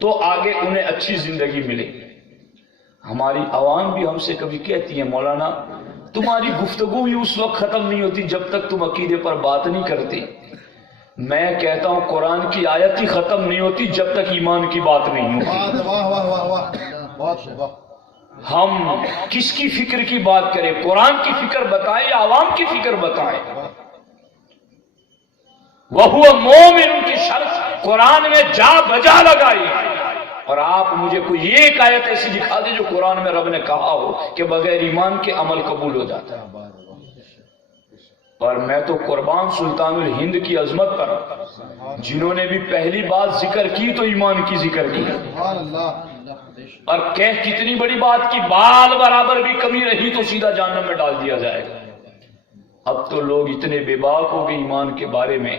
تو آگے انہیں اچھی زندگی ملے گی۔ ہماری عوام بھی ہم سے کبھی کہتی ہے مولانا تمہاری گفتگو بھی اس وقت ختم نہیں ہوتی جب تک تم عقیدے پر بات نہیں کرتے۔ میں کہتا ہوں قرآن کی آیت ہی ختم نہیں ہوتی جب تک ایمان کی بات نہیں ہوتی۔ ہم کس کی فکر کی بات کریں، قرآن کی فکر بتائیں یا عوام کی فکر بتائیں؟ وَهُوَ مُؤْمِنٌ کی شرط قرآن میں جا بجا لگائی، اور آپ مجھے کوئی ایک آیت ایسی دکھا دیں جو قرآن میں رب نے کہا ہو کہ بغیر ایمان کے عمل قبول ہو جاتا ہے۔ اور میں تو قربان سلطان الہند کی عظمت پر، جنہوں نے بھی پہلی بات ذکر کی تو ایمان کی ذکر کی، اور کہہ کتنی بڑی بات کی بال برابر بھی کمی رہی تو سیدھا جہنم میں ڈال دیا جائے گا۔ اب تو لوگ اتنے بے باک ہو گئے ایمان کے بارے میں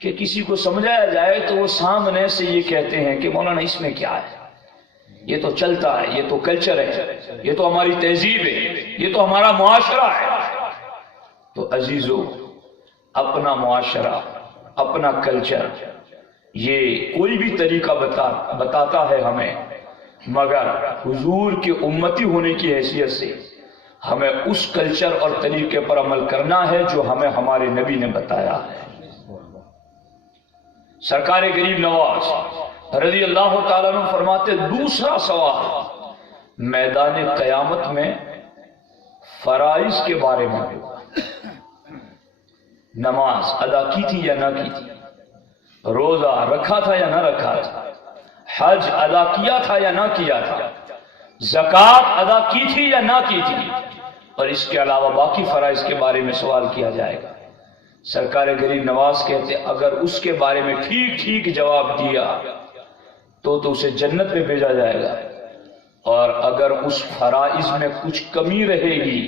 کہ کسی کو سمجھایا جائے تو وہ سامنے سے یہ کہتے ہیں کہ مولانا اس میں کیا ہے، یہ تو چلتا ہے، یہ تو کلچر ہے، یہ تو ہماری تہذیب ہے، یہ تو ہمارا معاشرہ ہے۔ تو عزیزو، اپنا معاشرہ، اپنا کلچر، یہ کوئی بھی طریقہ بتاتا ہے ہمیں، مگر حضور کے امتی ہونے کی حیثیت سے ہمیں اس کلچر اور طریقے پر عمل کرنا ہے جو ہمیں ہمارے نبی نے بتایا ہے۔ سرکار غریب نواز رضی اللہ تعالیٰ عنہ فرماتے دوسرا سوال میدان قیامت میں فرائض کے بارے میں ہوگا۔ نماز ادا کی تھی یا نہ کی تھی، روزہ رکھا تھا یا نہ رکھا تھا، حج ادا کیا تھا یا نہ کیا تھا، زکوٰۃ ادا کی تھی یا نہ کی تھی، اور اس کے علاوہ باقی فرائض کے بارے میں سوال کیا جائے گا۔ سرکار غریب نواز کہتے اگر اس کے بارے میں ٹھیک ٹھیک جواب دیا تو اسے جنت میں بھیجا جائے گا، اور اگر اس فرائض میں کچھ کمی رہے گی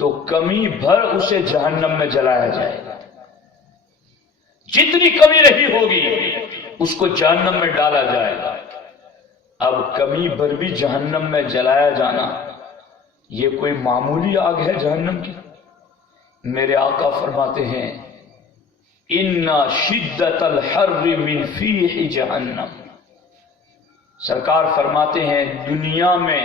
تو کمی بھر اسے جہنم میں جلایا جائے گا۔ جتنی کمی رہی ہوگی اس کو جہنم میں ڈالا جائے گا۔ اب کمی بھر بھی جہنم میں جلایا جانا یہ کوئی معمولی آگ ہے جہنم کی؟ میرے آقا فرماتے ہیں ان شدت الحر من فیح جہنم، سرکار فرماتے ہیں دنیا میں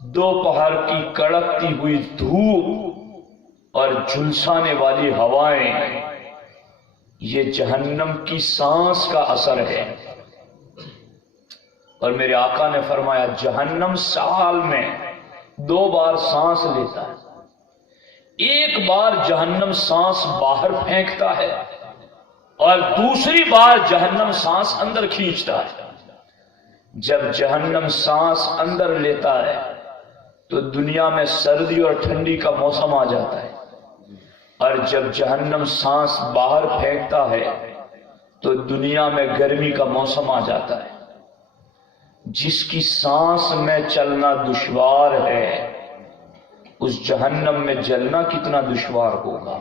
دوپہر کی کڑکتی ہوئی دھوپ اور جھلسانے والی ہوائیں یہ جہنم کی سانس کا اثر ہے۔ اور میرے آقا نے فرمایا جہنم سال میں 2 بار سانس لیتا ہے، ایک بار جہنم سانس باہر پھینکتا ہے اور دوسری بار جہنم سانس اندر کھینچتا ہے۔ جب جہنم سانس اندر لیتا ہے تو دنیا میں سردی اور ٹھنڈی کا موسم آ جاتا ہے، اور جب جہنم سانس باہر پھینکتا ہے تو دنیا میں گرمی کا موسم آ جاتا ہے۔ جس کی سانس میں چلنا دشوار ہے اس جہنم میں جلنا کتنا دشوار ہوگا۔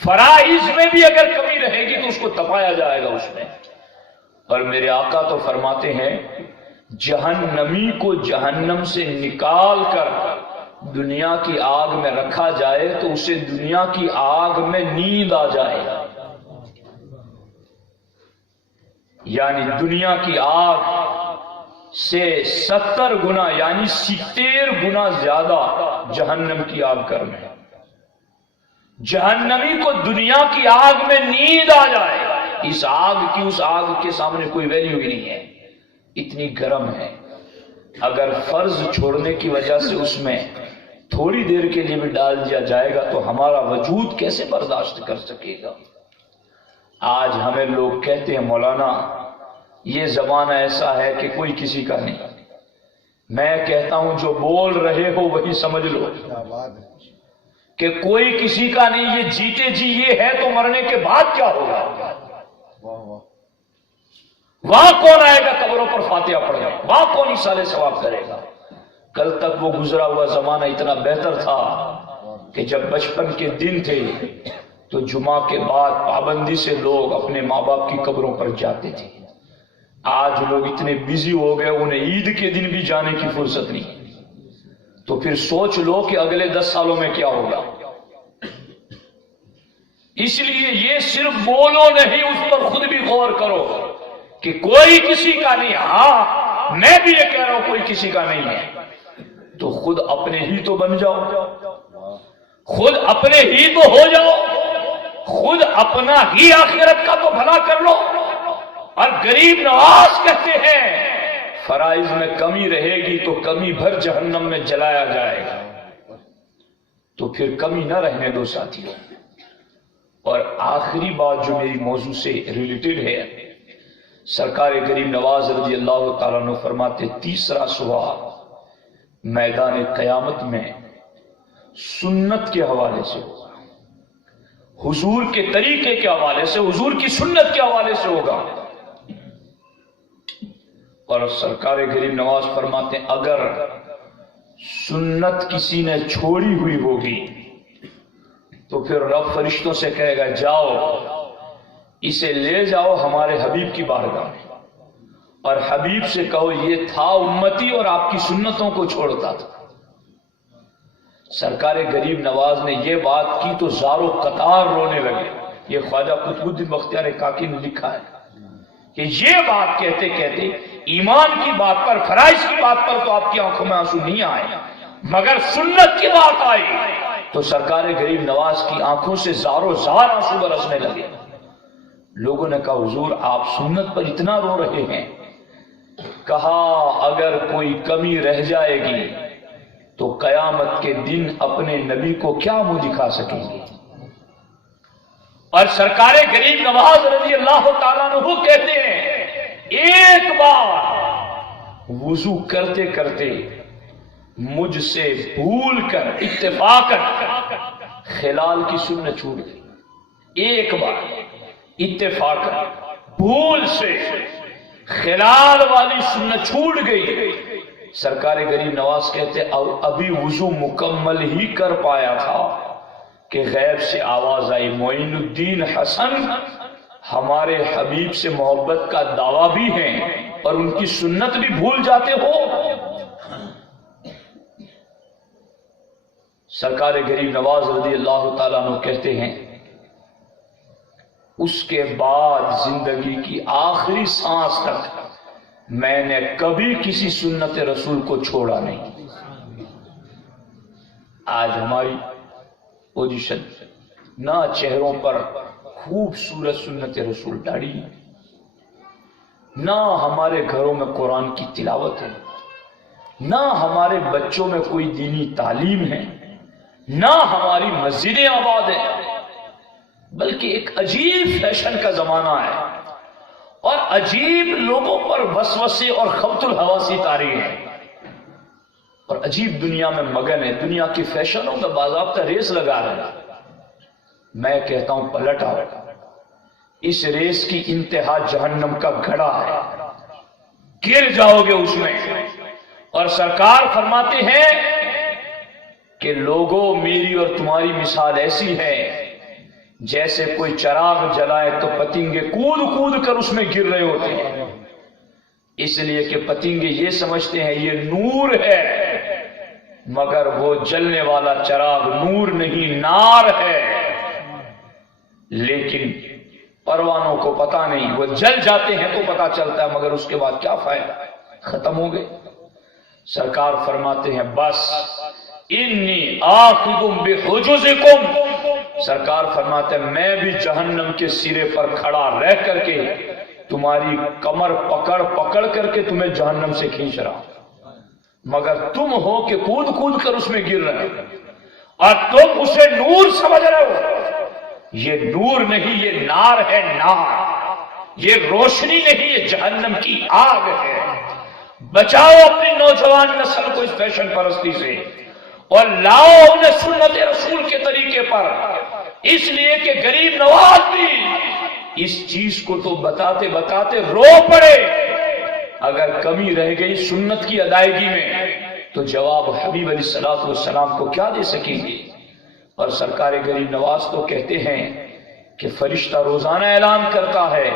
فرائض میں بھی اگر کمی رہے گی تو اس کو تپایا جائے گا اس میں۔ اور میرے آقا تو فرماتے ہیں جہنمی کو جہنم سے نکال کر دنیا کی آگ میں رکھا جائے تو اسے دنیا کی آگ میں نیند آ جائے گا، یعنی دنیا کی آگ سے 70 گنا یعنی 70 گنا زیادہ جہنم کی آگ گرم ہے۔ جہنمی کو دنیا کی آگ میں نیند آ جائے، اس آگ کی اس آگ کے سامنے کوئی ویلیو ہی نہیں ہے، اتنی گرم ہے۔ اگر فرض چھوڑنے کی وجہ سے اس میں تھوڑی دیر کے لیے بھی ڈال دیا جائے گا تو ہمارا وجود کیسے برداشت کر سکے گا؟ آج ہمیں لوگ کہتے ہیں مولانا یہ زمانہ ایسا ہے کہ کوئی کسی کا نہیں۔ میں کہتا ہوں جو بول رہے ہو وہی سمجھ لو کہ کوئی کسی کا نہیں، یہ جیتے جی یہ ہے تو مرنے کے بعد کیا ہوگا؟ وہاں کون آئے گا قبروں پر فاتحہ پڑھے گا؟ وہاں کون ایصال ثواب کرے گا؟ کل تک وہ گزرا ہوا زمانہ اتنا بہتر تھا کہ جب بچپن کے دن تھے تو جمعہ کے بعد پابندی سے لوگ اپنے ماں باپ کی قبروں پر جاتے تھے۔ آج لوگ اتنے بزی ہو گئے انہیں عید کے دن بھی جانے کی فرصت نہیں۔ تو پھر سوچ لو کہ اگلے 10 سالوں میں کیا ہوگا۔ اس لیے یہ صرف بولو نہیں، اس پر خود بھی غور کرو کہ کوئی کسی کا نہیں۔ ہاں میں بھی یہ کہہ رہا ہوں کوئی کسی کا نہیں ہے، تو خود اپنے ہی تو بن جاؤ، خود اپنے ہی تو ہو جاؤ، خود اپنا ہی آخرت کا تو بھلا کر لو۔ اور غریب نواز کہتے ہیں فرائض میں کمی رہے گی تو کمی بھر جہنم میں جلایا جائے گا، تو پھر کمی نہ رہنے دو ساتھیوں۔ اور آخری بات جو میری موضوع سے ریلیٹڈ ہے، سرکار غریب نواز رضی اللہ تعالیٰ عنہ فرماتے تیسرا سوال میدان قیامت میں سنت کے حوالے سے ہوگا، حضور کے طریقے کے حوالے سے، حضور کی سنت کے حوالے سے ہوگا۔ اور سرکار غریب نواز فرماتے ہیں اگر سنت کسی نے چھوڑی ہوئی ہوگی تو پھر رب فرشتوں سے کہے گا جاؤ اسے لے جاؤ ہمارے حبیب کی بارگاہ میں، اور حبیب سے کہو یہ تھا امتی اور آپ کی سنتوں کو چھوڑتا تھا۔ سرکار غریب نواز نے یہ بات کی تو زارو قطار رونے لگے۔ یہ خواجہ قطب الدین بختیار کاکی نے لکھا ہے کہ یہ بات کہتے کہتے ایمان کی بات پر، فرائض کی بات پر تو آپ کی آنکھوں میں آنسو نہیں آئے، مگر سنت کی بات آئی تو سرکار غریب نواز کی آنکھوں سے زارو زار آنسو برسنے لگے۔ لوگوں نے کہا حضور آپ سنت پر اتنا رو رہے ہیں؟ کہا اگر کوئی کمی رہ جائے گی تو قیامت کے دن اپنے نبی کو کیا منہ دکھا سکیں گے؟ اور سرکار غریب نواز رضی اللہ تعالیٰ عنہ کہتے ہیں ایک بار وضو کرتے کرتے مجھ سے بھول کر اتفاقاً خلال کی سنت چھوٹ گئی، ایک بار اتفاقاً بھول سے خلال والی سنت چھوٹ گئی، سرکار غریب نواز کہتے ابھی وضو مکمل ہی کر پایا تھا کہ غیب سے آواز آئی، معین الدین حسن ہمارے حبیب سے محبت کا دعویٰ بھی ہے اور ان کی سنت بھی بھول جاتے ہو۔ سرکار غریب نواز رضی اللہ تعالیٰ عنہ کہتے ہیں اس کے بعد زندگی کی آخری سانس تک میں نے کبھی کسی سنت رسول کو چھوڑا نہیں۔ آج ہماری پوزیشن نہ چہروں پر خوبصورت سنت رسول داڑھی ہے، نہ ہمارے گھروں میں قرآن کی تلاوت ہے، نہ ہمارے بچوں میں کوئی دینی تعلیم ہے، نہ ہماری مسجدیں آباد ہیں، بلکہ ایک عجیب فیشن کا زمانہ ہے اور عجیب لوگوں پر وسوسے اور خبط الحواسی طاری ہے اور عجیب دنیا میں مگن ہے، دنیا کی فیشنوں کا باضابطہ ریس لگا رہا ہے۔ میں کہتا ہوں پلٹ آؤ، اس ریس کی انتہا جہنم کا گھڑا ہے، گر جاؤ گے اس میں۔ اور سرکار فرماتے ہیں کہ لوگوں میری اور تمہاری مثال ایسی ہے جیسے کوئی چراغ جلائے تو پتنگے کود کود کر اس میں گر رہے ہوتے ہیں، اس لیے کہ پتنگے یہ سمجھتے ہیں یہ نور ہے، مگر وہ جلنے والا چراغ نور نہیں نار ہے۔ لیکن پروانوں کو پتا نہیں، وہ جل جاتے ہیں تو پتا چلتا ہے، مگر اس کے بعد کیا فائدہ، ختم ہو گئے۔ سرکار فرماتے ہیں بس انی آخذ بحجزکم، سرکار فرماتے ہیں میں بھی جہنم کے سرے پر کھڑا رہ کر کے تمہاری کمر پکڑ پکڑ کر کے تمہیں جہنم سے کھینچ رہا ہوں، مگر تم ہو کہ کود کود کر اس میں گر رہے اور تم اسے نور سمجھ رہے ہو۔ یہ نور نہیں، یہ نار ہے، نار، یہ روشنی نہیں، یہ جہنم کی آگ ہے۔ بچاؤ اپنی نوجوان نسل کو اس فیشن پرستی سے اور لاؤ انہیں سنت رسول کے طریقے پر، اس لیے کہ غریب نواز بھی اس چیز کو تو بتاتے بتاتے رو پڑے۔ اگر کمی رہ گئی سنت کی ادائیگی میں تو جواب حبیب علیہ الصلوۃ والسلام کو کیا دے سکیں گے؟ اور سرکار غریب نواز تو کہتے ہیں کہ فرشتہ روزانہ اعلان کرتا ہے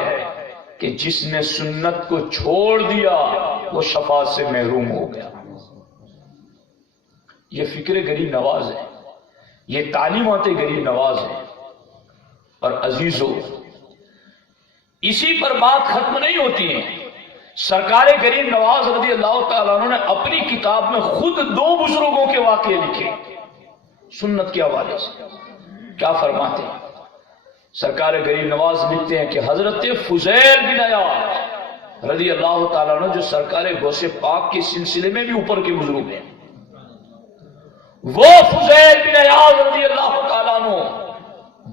کہ جس نے سنت کو چھوڑ دیا وہ شفاعت سے محروم ہو گیا۔ یہ فکر غریب نواز ہے، یہ تعلیمات غریب نواز ہے۔ اور عزیزو، اسی پر بات ختم نہیں ہوتی ہے۔ سرکار غریب نواز رضی اللہ تعالیٰ عنہ نے اپنی کتاب میں خود دو بزرگوں کے واقعے لکھے سنت کے حوالے سے۔ کیا فرماتے ہیں؟ سرکار غریب نواز لکھتے ہیں کہ حضرت فضیل بن عیاض رضی اللہ تعالیٰ عنہ جو سرکار غوث پاک کے سلسلے میں بھی اوپر کے بزرگ ہیں، وہ فضیل بن عیاض رضی اللہ تعالیٰ عنہ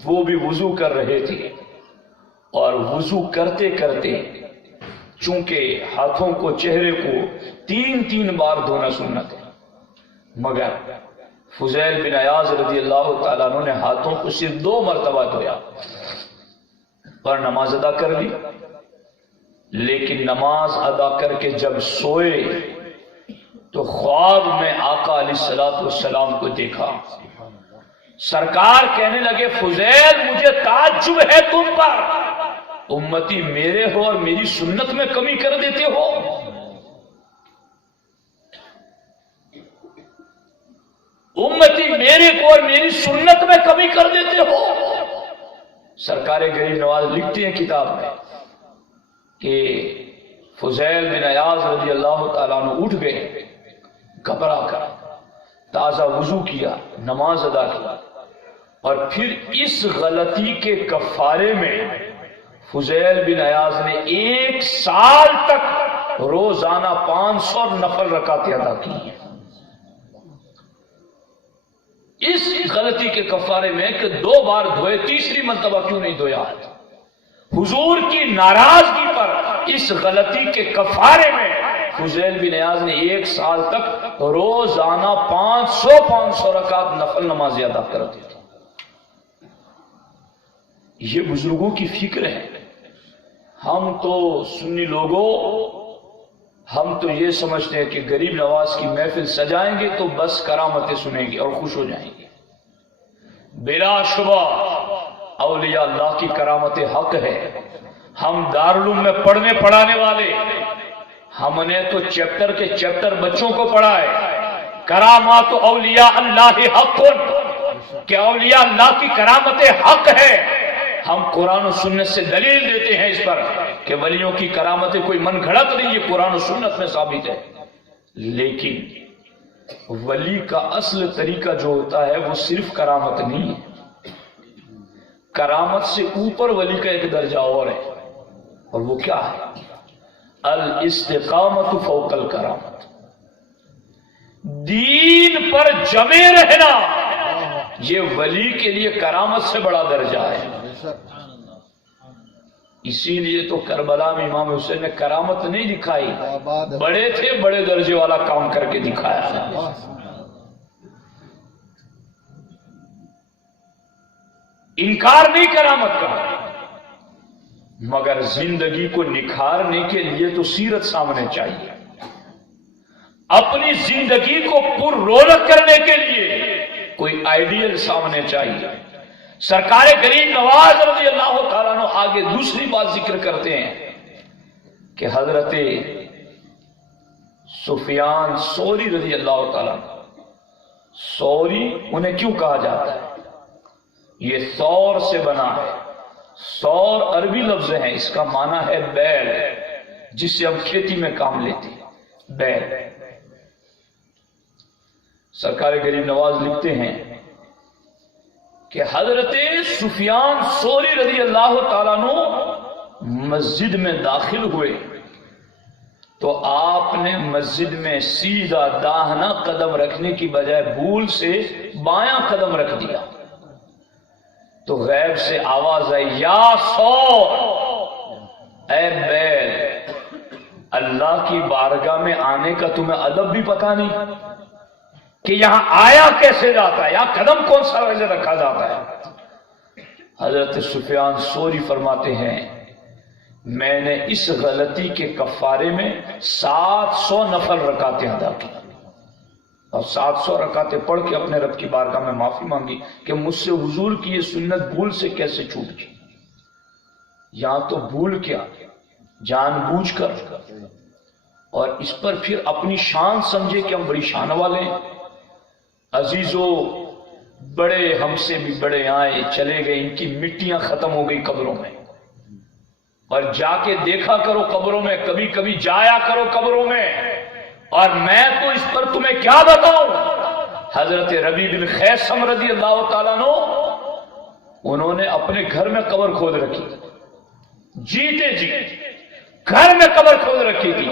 وہ بھی وضو کر رہے تھے اور وضو کرتے کرتے چونکہ ہاتھوں کو چہرے کو 3 بار دھونا سنت ہے، مگر فضیل بن عیاض رضی اللہ تعالیٰ عنہ نے ہاتھوں کو صرف 2 مرتبہ دھویا اور نماز ادا کر لی۔ لیکن نماز ادا کر کے جب سوئے تو خواب میں آقا علیہ الصلوۃ والسلام کو دیکھا۔ سرکار کہنے لگے فضیل مجھے تعجب ہے تم پر، امتی میرے ہو اور میری سنت میں کمی کر دیتے ہو۔ امتی میرے کو اور میری سنت میں کمی کر دیتے ہو۔ سرکار غریب نواز لکھتے ہیں کتاب میں کہ فضیل بن عیاض رضی اللہ تعالیٰ عنہ اٹھ گئے، گھبرا کر تازہ وضو کیا، نماز ادا کی، اور پھر اس غلطی کے کفارے میں فضیل بن عیاض نے 1 سال تک روزانہ 500 نفل رکعتیں ادا کی ہیں۔ اس غلطی کے کفارے میں کہ 2 بار دھوئے، تیسری مرتبہ کیوں نہیں دھویا؟ حضور کی ناراضگی پر اس غلطی کے کفارے میں فضیل بن عیاض نے 1 سال تک روزانہ 500 رکعت نفل نمازیں ادا کرتے تھے. یہ بزرگوں کی فکر ہے. ہم تو سنی لوگوں، ہم تو یہ سمجھتے ہیں کہ غریب نواز کی محفل سجائیں گے تو بس کرامتیں سنیں گے اور خوش ہو جائیں گے. بلا شبہ اولیاء اللہ کی کرامت حق ہے. ہم دارالعلوم میں پڑھنے پڑھانے والے، ہم نے تو چیپٹر کے چیپٹر بچوں کو پڑھائے. کرامات اولیاء اللہ حق، کہ اولیاء اللہ کی کرامت حق ہے. ہم قرآن و سنت سے دلیل دیتے ہیں اس پر کہ ولیوں کی کرامتیں کوئی من گھڑت نہیں، یہ قرآن و سنت میں ثابت ہے. لیکن ولی کا اصل طریقہ جو ہوتا ہے وہ صرف کرامت نہیں ہے. کرامت سے اوپر ولی کا ایک درجہ اور ہے، اور وہ کیا ہے؟ الاستقامت فوق الکرامت. دین پر جمے رہنا یہ ولی کے لیے کرامت سے بڑا درجہ ہے. اسی لیے تو کربلا میں امام حسین نے کرامت نہیں دکھائی، بڑے تھے، بڑے درجے والا کام کر کے دکھایا. انکار نہیں کرامت کا، مگر زندگی کو نکھارنے کے لیے تو سیرت سامنے چاہیے. اپنی زندگی کو پر رونق کرنے کے لیے کوئی آئیڈیل سامنے چاہیے. سرکار غریب نواز رضی اللہ تعالیٰ عنہ آگے دوسری بات ذکر کرتے ہیں کہ حضرت سفیان ثوری رضی اللہ تعالیٰ عنہ، ثوری انہیں کیوں کہا جاتا ہے؟ یہ ثور سے بنا ہے. ثور عربی لفظ ہے، اس کا معنی ہے بیل، جس سے ہم کھیتی میں کام لیتے ہیں، بیل. سرکار غریب نواز لکھتے ہیں کہ حضرت سفیان ثوری رضی اللہ تعالیٰ عنہ مسجد میں داخل ہوئے تو آپ نے مسجد میں سیدھا داہنا قدم رکھنے کی بجائے بھول سے بایاں قدم رکھ دیا. تو غیب سے آواز آئی، یا ثور، اے بیل، اللہ کی بارگاہ میں آنے کا تمہیں ادب بھی پتہ نہیں کہ یہاں آیا کیسے جاتا ہے، یہاں قدم کون سا رکھا جاتا ہے. حضرت سفیان ثوری فرماتے ہیں میں نے اس غلطی کے کفارے میں 700 نفل رکعتیں ادا کی اور 700 رکعتیں پڑھ کے اپنے رب کی بارگاہ میں معافی مانگی کہ مجھ سے حضور کی یہ سنت بھول سے کیسے چھوٹ گئی. یہاں تو بھول کیا، جان بوجھ کر. اور اس پر پھر اپنی شان سمجھے کہ ہم بڑی شان والے ہیں. عزیزو، بڑے ہم سے بھی بڑے آئے چلے گئے، ان کی مٹیاں ختم ہو گئی قبروں میں. اور جا کے دیکھا کرو قبروں میں، کبھی کبھی جایا کرو قبروں میں. اور میں تو اس پر تمہیں کیا بتاؤں، حضرت ربیع بن خیثم رضی اللہ تعالیٰ عنہ انہوں نے اپنے گھر میں قبر کھود رکھی، جیتے جی گھر میں قبر کھود رکھی تھی.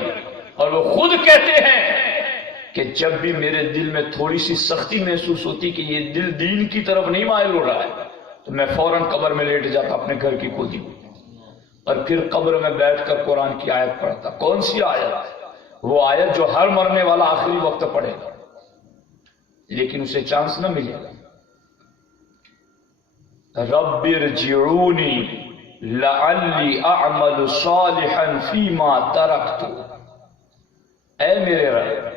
اور وہ خود کہتے ہیں کہ جب بھی میرے دل میں تھوڑی سی سختی محسوس ہوتی کہ یہ دل دین کی طرف نہیں مائل ہو رہا ہے تو میں فوراً قبر میں لیٹ جاتا اپنے گھر کی کھودی ہوئی، اور پھر قبر میں بیٹھ کر قرآن کی آیت پڑھتا. کون سی آیت؟ وہ آیت جو ہر مرنے والا آخری وقت پڑھے گا لیکن اسے چانس نہ ملے گا. رب ارجعونی لعلی اعمل صالحا فیما ترکت. اے میرے رب،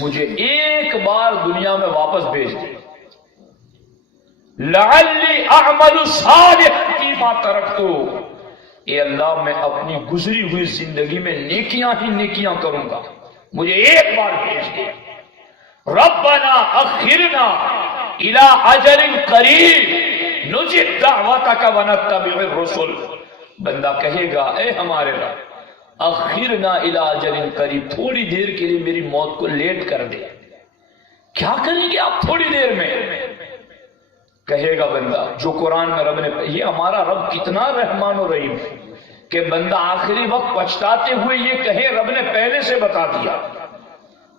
مجھے ایک بار دنیا میں واپس بھیج دے. لعلی اعمل صالحا فیما ترکت، اے اللہ میں اپنی گزری ہوئی زندگی میں نیکیاں ہی نیکیاں کروں گا، مجھے ایک بار بھیج دے. ربنا اخرنا الى اجل قریب نجب دعوتک ونتبع الرسل. بندہ کہے گا اے ہمارے رب اخرنا الى اجل قریب، تھوڑی دیر کے لیے میری موت کو لیٹ کر دے. کیا کریں گے آپ تھوڑی دیر میں؟ کہے گا بندہ جو قرآن میں رب نے، یہ ہمارا رب کتنا رحمان و رحیم ہے کہ بندہ آخری وقت پچھتاتے ہوئے یہ کہے رب نے پہلے سے بتا دیا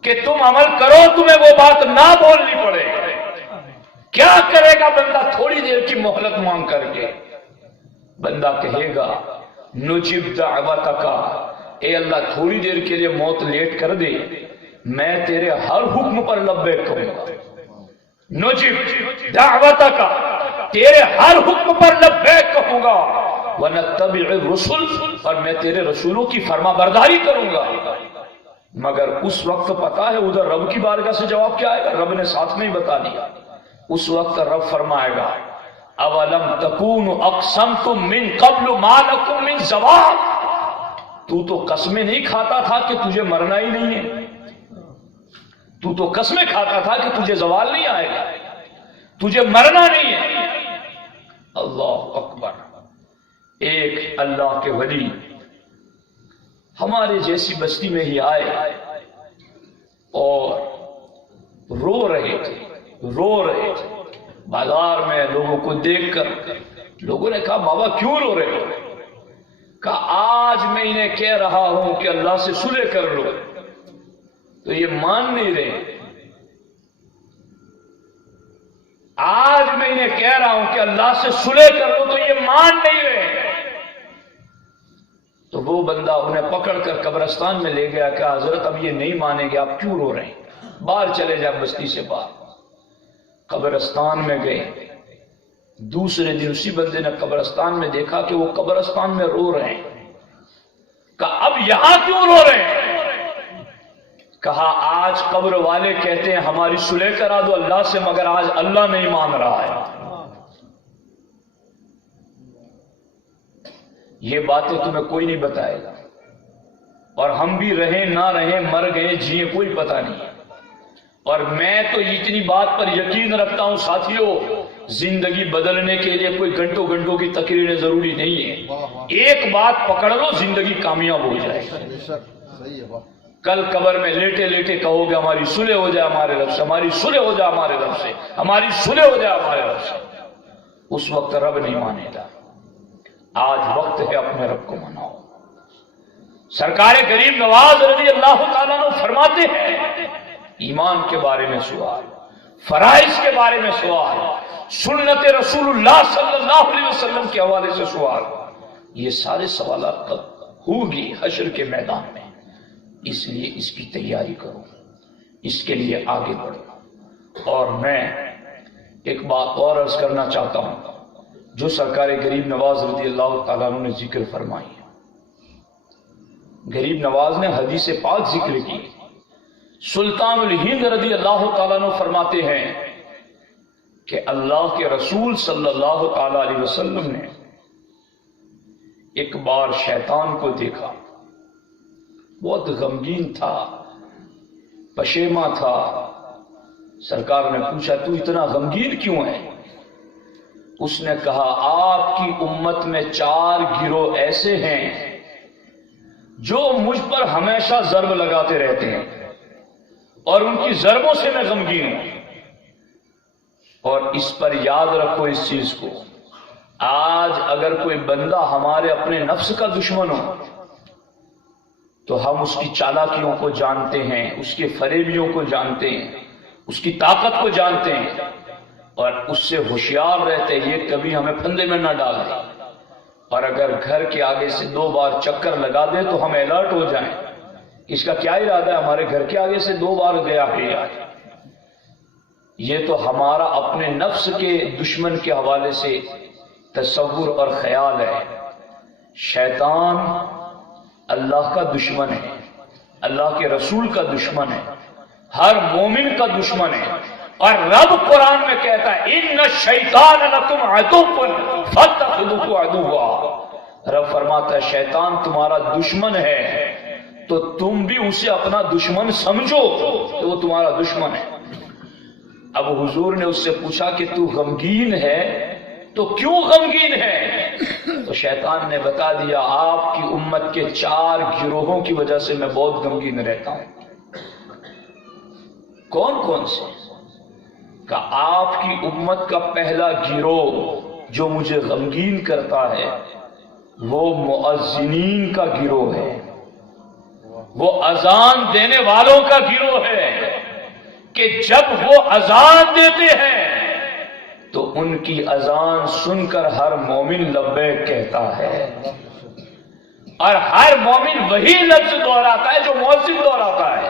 کہ تم عمل کرو، تمہیں وہ بات نہ بولنی پڑے. کیا کرے گا بندہ تھوڑی دیر کی مہلت مانگ کر کے؟ بندہ کہے گا نجب دعوتک، اے اللہ تھوڑی دیر کے لیے موت لیٹ کر دے، میں تیرے ہر حکم پر لبیک کہوں گا، نجب دعوتک، تیرے ہر حکم پر لبیک کہوں گا، ونتبع الرسل، اور میں تیرے رسولوں کی فرما برداری کروں گا۔ مگر اس وقت پتا ہے ادھر رب کی بارگاہ سے جواب کیا آئے گا؟ رب نے ساتھ میں ہی بتا دیا۔ اس وقت رب فرمائے گا اولم تکونوا اقسمتم من قبل ما لکم من زوال، تو قسمیں نہیں کھاتا تھا کہ تجھے مرنا ہی نہیں ہے، تو قسمیں کھاتا تھا کہ تجھے زوال نہیں آئے گا، تجھے مرنا نہیں ہے۔ اللہ اکبر۔ ایک اللہ کے ولی ہمارے جیسی بستی میں ہی آئے اور رو رہے تھے، بازار میں لوگوں کو دیکھ کر لوگوں نے کہا بابا کیوں رو رہے ہو؟ کہا آج میں انہیں کہہ رہا ہوں کہ اللہ سے صلح کر لو تو یہ مان نہیں رہے، آج میں انہیں کہہ رہا ہوں کہ اللہ سے صلح کر لو تو یہ مان نہیں رہے۔ تو وہ بندہ انہیں پکڑ کر قبرستان میں لے گیا کہ حضرت اب یہ نہیں مانیں گے، آپ کیوں رو رہے ہیں، باہر چلے جا بستی سے باہر۔ قبرستان میں گئے، دوسرے دن اسی بندے نے قبرستان میں دیکھا کہ وہ قبرستان میں رو رہے ہیں۔ کہا اب یہاں کیوں رو رہے ہیں؟ کہا آج قبر والے کہتے ہیں ہماری صلح کرا دو اللہ سے، مگر آج اللہ نہیں مان رہا ہے۔ یہ باتیں تمہیں کوئی نہیں بتائے گا، اور ہم بھی رہیں نہ رہیں، مر گئے جیے کوئی پتہ نہیں ہے۔ اور میں تو اتنی بات پر یقین رکھتا ہوں ساتھیوں، زندگی بدلنے کے لیے کوئی گھنٹوں گھنٹوں کی تقریریں ضروری نہیں ہے، ایک بات پکڑ لو زندگی کامیاب ہو جائے گی۔ کل قبر میں لیٹے لیٹے کہو گے ہماری صلح ہو جائے ہمارے رب سے، ہماری صلح ہو جائے ہمارے رب سے، ہماری صلح ہو جائے ہمارے رب سے، اس وقت رب نہیں مانے گا۔ آج وقت ہے اپنے رب کو مناؤ۔ سرکار غریب نواز رضی اللہ تعالیٰ عنہ فرماتے ہیں ایمان کے بارے میں سوال، فرائض کے بارے میں سوال، سنت رسول اللہ صلی اللہ علیہ وسلم کے حوالے سے سوال، یہ سارے سوالات کب ہوگی؟ حشر کے میدان میں۔ اس لیے اس کی تیاری کرو، اس کے لیے آگے بڑھو۔ اور میں ایک بات اور عرض کرنا چاہتا ہوں جو سرکار غریب نواز رضی اللہ تعالیٰ عنہ نے ذکر فرمائی ہے۔ غریب نواز نے حدیث پاک ذکر کی، سلطان الہند رضی اللہ تعالیٰ عنہ فرماتے ہیں کہ اللہ کے رسول صلی اللہ تعالیٰ علیہ وسلم نے ایک بار شیطان کو دیکھا، بہت غمگین تھا، پشیماں تھا۔ سرکار نے پوچھا تو اتنا غمگین کیوں ہے؟ اس نے کہا آپ کی امت میں 4 گروہ ایسے ہیں جو مجھ پر ہمیشہ ضرب لگاتے رہتے ہیں اور ان کی ضربوں سے میں غمگین ہوں۔ اور اس پر یاد رکھو اس چیز کو، آج اگر کوئی بندہ ہمارے اپنے نفس کا دشمن ہو تو ہم اس کی چالاکیوں کو جانتے ہیں، اس کے فریبیوں کو جانتے ہیں، اس کی طاقت کو جانتے ہیں، اور اس سے ہوشیار رہتے ہیں یہ کبھی ہمیں پھندے میں نہ ڈال دے۔ اور اگر گھر کے آگے سے 2 بار چکر لگا دے تو ہم الرٹ ہو جائیں، اس کا کیا ارادہ ہے، ہمارے گھر کے آگے سے 2 بار گیا ہے آج۔ یہ تو ہمارا اپنے نفس کے دشمن کے حوالے سے تصور اور خیال ہے۔ شیطان اللہ کا دشمن ہے، اللہ کے رسول کا دشمن ہے، ہر مومن کا دشمن ہے۔ اور رب قرآن میں کہتا ہے ان الشیطان لکم عدو فاتخذوہ عدوا، رب فرماتا ہے شیطان تمہارا دشمن ہے تو تم بھی اسے اپنا دشمن سمجھو، تو وہ تمہارا دشمن ہے۔ اب حضور نے اس سے پوچھا کہ تو غمگین ہے تو کیوں غمگین ہے؟ تو شیطان نے بتا دیا آپ کی امت کے 4 گروہوں کی وجہ سے میں بہت غمگین رہتا ہوں۔ کون کون سے؟ کہ آپ کی امت کا پہلا گروہ جو مجھے غمگین کرتا ہے وہ مؤذنین کا گروہ ہے، وہ اذان دینے والوں کا گروہ ہے کہ جب وہ اذان دیتے ہیں تو ان کی اذان سن کر ہر مومن لبیک کہتا ہے۔ اور ہر مومن وہی لفظ دہراتا ہے جو مؤذن دہراتا ہے،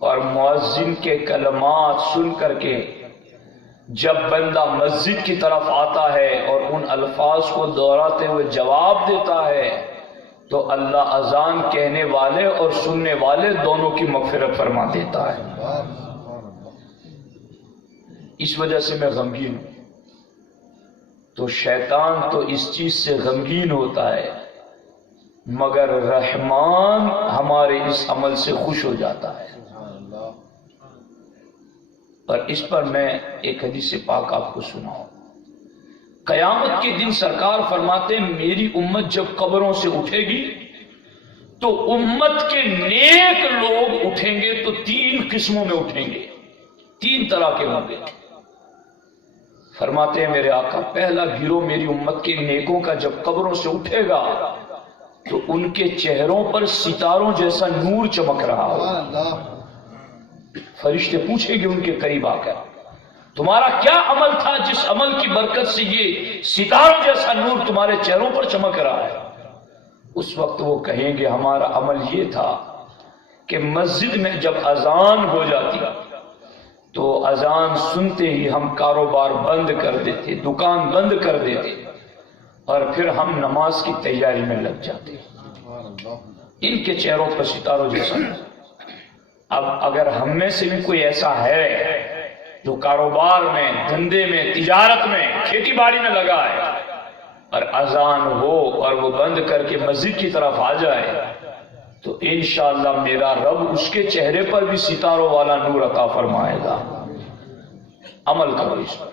اور مؤذن کے کلمات سن کر کے جب بندہ مسجد کی طرف آتا ہے اور ان الفاظ کو دہراتے ہوئے جواب دیتا ہے تو اللہ اذان کہنے والے اور سننے والے دونوں کی مغفرت فرما دیتا ہے۔ اس وجہ سے میں غمگین ہوں۔ تو شیطان تو اس چیز سے غمگین ہوتا ہے، مگر رحمان ہمارے اس عمل سے خوش ہو جاتا ہے۔ اور اس پر میں ایک حدیث پاک آپ کو سناؤں۔ قیامت کے دن سرکار فرماتے ہیں میری امت جب قبروں سے اٹھے گی تو امت کے نیک لوگ اٹھیں گے تو 3 قسموں میں اٹھیں گے، 3 طرح کے ہوں گے۔ فرماتے ہیں میرے آقا پہلا گروہ میری امت کے نیکوں کا جب قبروں سے اٹھے گا تو ان کے چہروں پر ستاروں جیسا نور چمک رہا ہوگا۔ فرشتے پوچھیں گے ان کے قریب آ کر تمہارا کیا عمل تھا جس عمل کی برکت سے یہ ستاروں جیسا نور تمہارے چہروں پر چمک رہا ہے؟ اس وقت وہ کہیں گے ہمارا عمل یہ تھا کہ مسجد میں جب اذان ہو جاتی تو اذان سنتے ہی ہم کاروبار بند کر دیتے، دکان بند کر دیتے اور پھر ہم نماز کی تیاری میں لگ جاتے۔ ان کے چہروں پر ستاروں جیسا۔ اب اگر ہم میں سے بھی کوئی ایسا ہے جو کاروبار میں، دھندے میں، تجارت میں، کھیتی باڑی میں لگا ہے اور اذان ہو اور وہ بند کر کے مسجد کی طرف آ جائے تو انشاءاللہ میرا رب اس کے چہرے پر بھی ستاروں والا نور عطا فرمائے گا۔ عمل کرو اس پر۔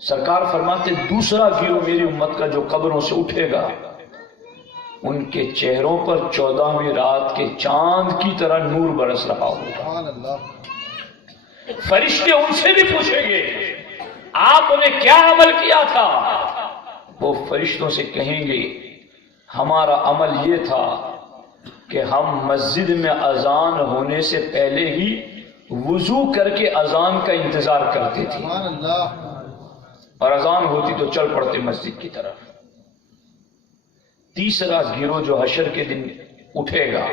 سرکار فرماتے دوسرا گروہ میری امت کا جو قبروں سے اٹھے گا ان کے چہروں پر 14ویں رات کے چاند کی طرح نور برس رہا ہوگا۔ فرشتے ان سے بھی پوچھیں گے آپ نے کیا عمل کیا تھا؟ وہ فرشتوں سے کہیں گے ہمارا عمل یہ تھا کہ ہم مسجد میں اذان ہونے سے پہلے ہی وضو کر کے اذان کا انتظار کرتے تھے اور اذان ہوتی تو چل پڑتے مسجد کی طرف۔ تیسرا گروہ جو حشر کے دن اٹھے گا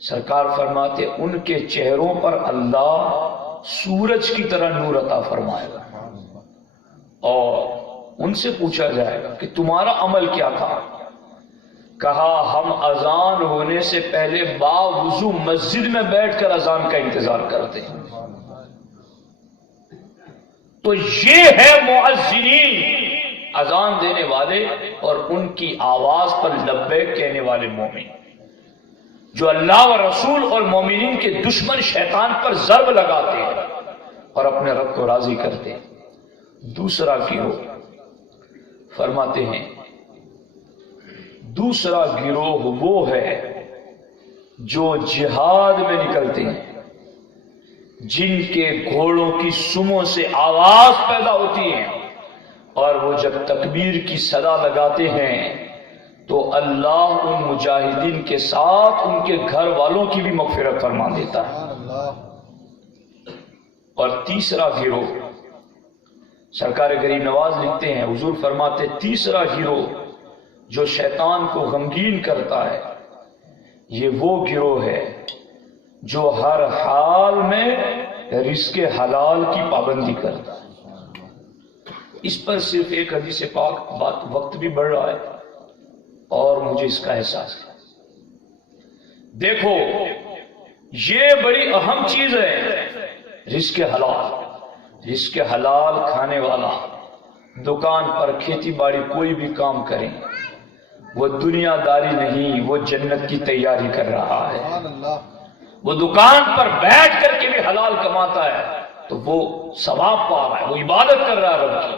سرکار فرماتے ان کے چہروں پر اللہ سورج کی طرح نور عطا فرمائے گا اور ان سے پوچھا جائے گا کہ تمہارا عمل کیا تھا؟ کہا ہم اذان ہونے سے پہلے باوضو مسجد میں بیٹھ کر اذان کا انتظار کرتے ہیں۔ تو یہ ہے مؤذنین، اذان دینے والے اور ان کی آواز پر لبیک کہنے والے مومن، جو اللہ و رسول اور مومنین کے دشمن شیطان پر ضرب لگاتے ہیں اور اپنے رب کو راضی کرتے ہیں۔ دوسرا گروہ فرماتے ہیں دوسرا گروہ وہ ہے جو جہاد میں نکلتے ہیں، جن کے گھوڑوں کی سموں سے آواز پیدا ہوتی ہے اور وہ جب تکبیر کی صدا لگاتے ہیں تو اللہ ان مجاہدین کے ساتھ ان کے گھر والوں کی بھی مغفرت فرما دیتا ہے۔ اور تیسرا گروہ سرکار غریب نواز لکھتے ہیں حضور فرماتے تیسرا گروہ جو شیطان کو غمگین کرتا ہے یہ وہ گروہ ہے جو ہر حال میں رزق حلال کی پابندی کرتا ہے۔ اس پر صرف ایک حدیث پاک بات، وقت بھی بڑھ رہا ہے اور مجھے اس کا احساس ہے۔ دیکھو یہ بڑی اہم چیز ہے، رزق حلال۔ رزق حلال کھانے والا دکان پر کھیتی باڑی کوئی بھی کام کرے وہ دنیا داری نہیں، وہ جنت کی تیاری کر رہا ہے۔ وہ دکان پر بیٹھ کر کے بھی حلال کماتا ہے تو وہ ثواب پا رہا ہے، وہ عبادت کر رہا ہے رب کی۔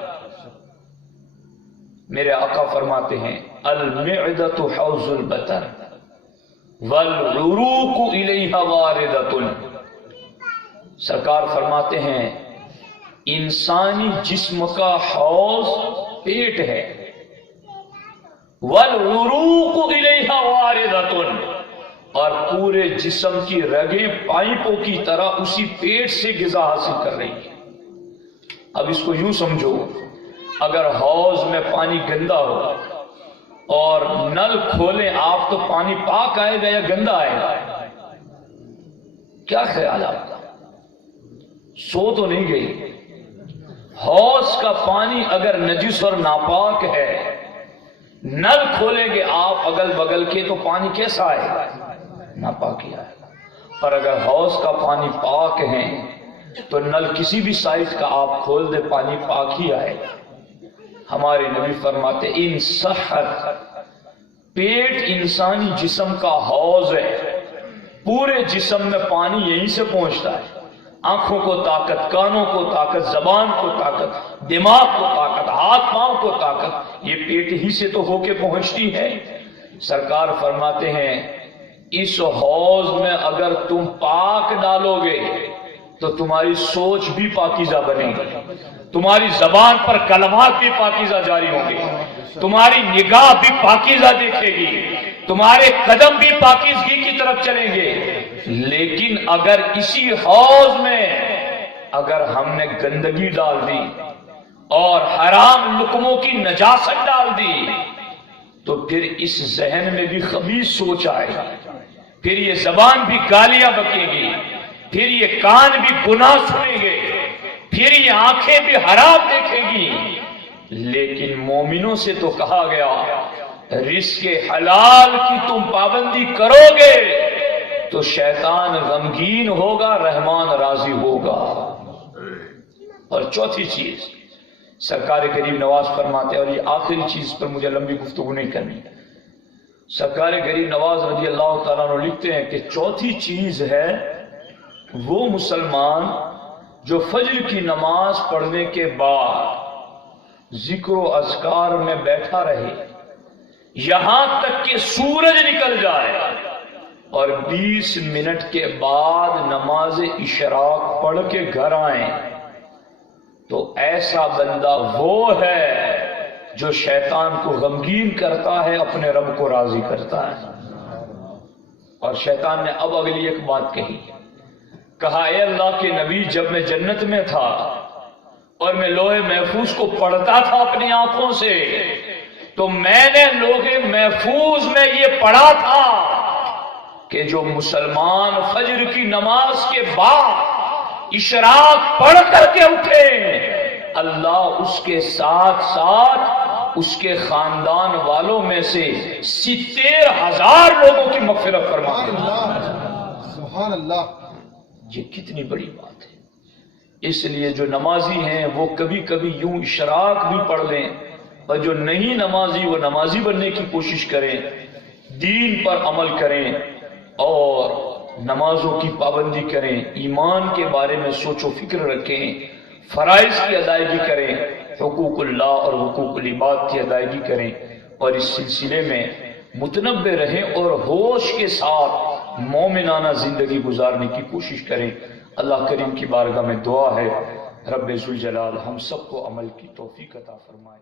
میرے آقا فرماتے ہیں المعدۃ حوض البطن والعروق الیہا واردۃ۔ سرکار فرماتے ہیں انسانی جسم کا حوض پیٹ ہے، والعروق الیہا واردۃ، اور پورے جسم کی رگیں پائپوں کی طرح اسی پیٹ سے غذا حاصل کر رہی ہیں۔ اب اس کو یوں سمجھو، اگر حوض میں پانی گندا ہو اور نل کھولیں آپ تو پانی پاک آئے گا یا گندا آئے گا؟ کیا خیال آپ کا؟ سو تو نہیں گئی؟ حوض کا پانی اگر نجس اور ناپاک ہے، نل کھولیں گے آپ اگل بگل کے تو پانی کیسا آئے گا؟ ناپاک ہی آئے گا۔ اور اگر حوض کا پانی پاک ہے تو نل کسی بھی سائز کا آپ کھول دے پانی پاک ہی آئے گا۔ ہمارے نبی فرماتے ان صحت، پیٹ انسانی جسم کا حوض ہے، پورے جسم میں پانی یہیں سے پہنچتا ہے، آنکھوں کو طاقت، کانوں کو طاقت، زبان کو طاقت، دماغ کو طاقت، ہاتھ پاؤں کو طاقت، یہ پیٹ ہی سے تو ہو کے پہنچتی ہے۔ سرکار فرماتے ہیں اس حوض میں اگر تم پاک ڈالو گے تو تمہاری سوچ بھی پاکیزہ بنے گی، تمہاری زبان پر کلمات بھی پاکیزہ جاری ہوں گے، تمہاری نگاہ بھی پاکیزہ دیکھے گی، تمہارے قدم بھی پاکیزگی کی طرف چلیں گے۔ لیکن اگر اسی حوض میں اگر ہم نے گندگی ڈال دی اور حرام لقموں کی نجاست ڈال دی تو پھر اس ذہن میں بھی خبیث سوچ آئے گا، پھر یہ زبان بھی گالیاں بکے گی، پھر یہ کان بھی گناہ سنیں گے، پھر یہ آنکھیں بھی حرام دیکھیں گی۔ لیکن مومنوں سے تو کہا گیا رزق حلال کی تم پابندی کرو گے تو شیطان غمگین ہوگا، رحمان راضی ہوگا۔ اور چوتھی چیز سرکار غریب نواز فرماتے ہیں، اور یہ آخری چیز پر مجھے لمبی گفتگو نہیں کرنی، سرکار غریب نواز رضی اللہ تعالیٰ عنہ لکھتے ہیں کہ چوتھی چیز ہے وہ مسلمان جو فجر کی نماز پڑھنے کے بعد ذکر و اذکار میں بیٹھا رہے یہاں تک کہ سورج نکل جائے اور 20 منٹ کے بعد نماز اشراق پڑھ کے گھر آئیں تو ایسا بندہ وہ ہے جو شیطان کو غمگین کرتا ہے، اپنے رب کو راضی کرتا ہے۔ اور شیطان نے اب اگلی ایک بات کہا اے اللہ کے نبی، جب میں جنت میں تھا اور میں لوح محفوظ کو پڑھتا تھا اپنی آنکھوں سے تو میں نے لوح محفوظ میں یہ پڑھا تھا کہ جو مسلمان فجر کی نماز کے بعد اشراق پڑھ کر کے اٹھے اللہ اس کے ساتھ ساتھ اس کے خاندان والوں میں سے 70,000 لوگوں کی مغفرت فرما دیتا۔ سبحان اللہ، یہ کتنی بڑی بات ہے۔ اس لیے جو نمازی ہیں وہ کبھی کبھی یوں اشراق بھی پڑھ لیں، اور جو نہیں نمازی وہ نمازی بننے کی کوشش کریں، دین پر عمل کریں اور نمازوں کی پابندی کریں، ایمان کے بارے میں سوچ و فکر رکھیں، فرائض کی ادائیگی کریں، حقوق اللہ اور حقوق العباد کی ادائیگی کریں، اور اس سلسلے میں متنبع رہیں اور ہوش کے ساتھ مومنانہ زندگی گزارنے کی کوشش کریں۔ اللہ کریم کی بارگاہ میں دعا ہے رب ذوالجلال ہم سب کو عمل کی توفیق عطا فرمائے۔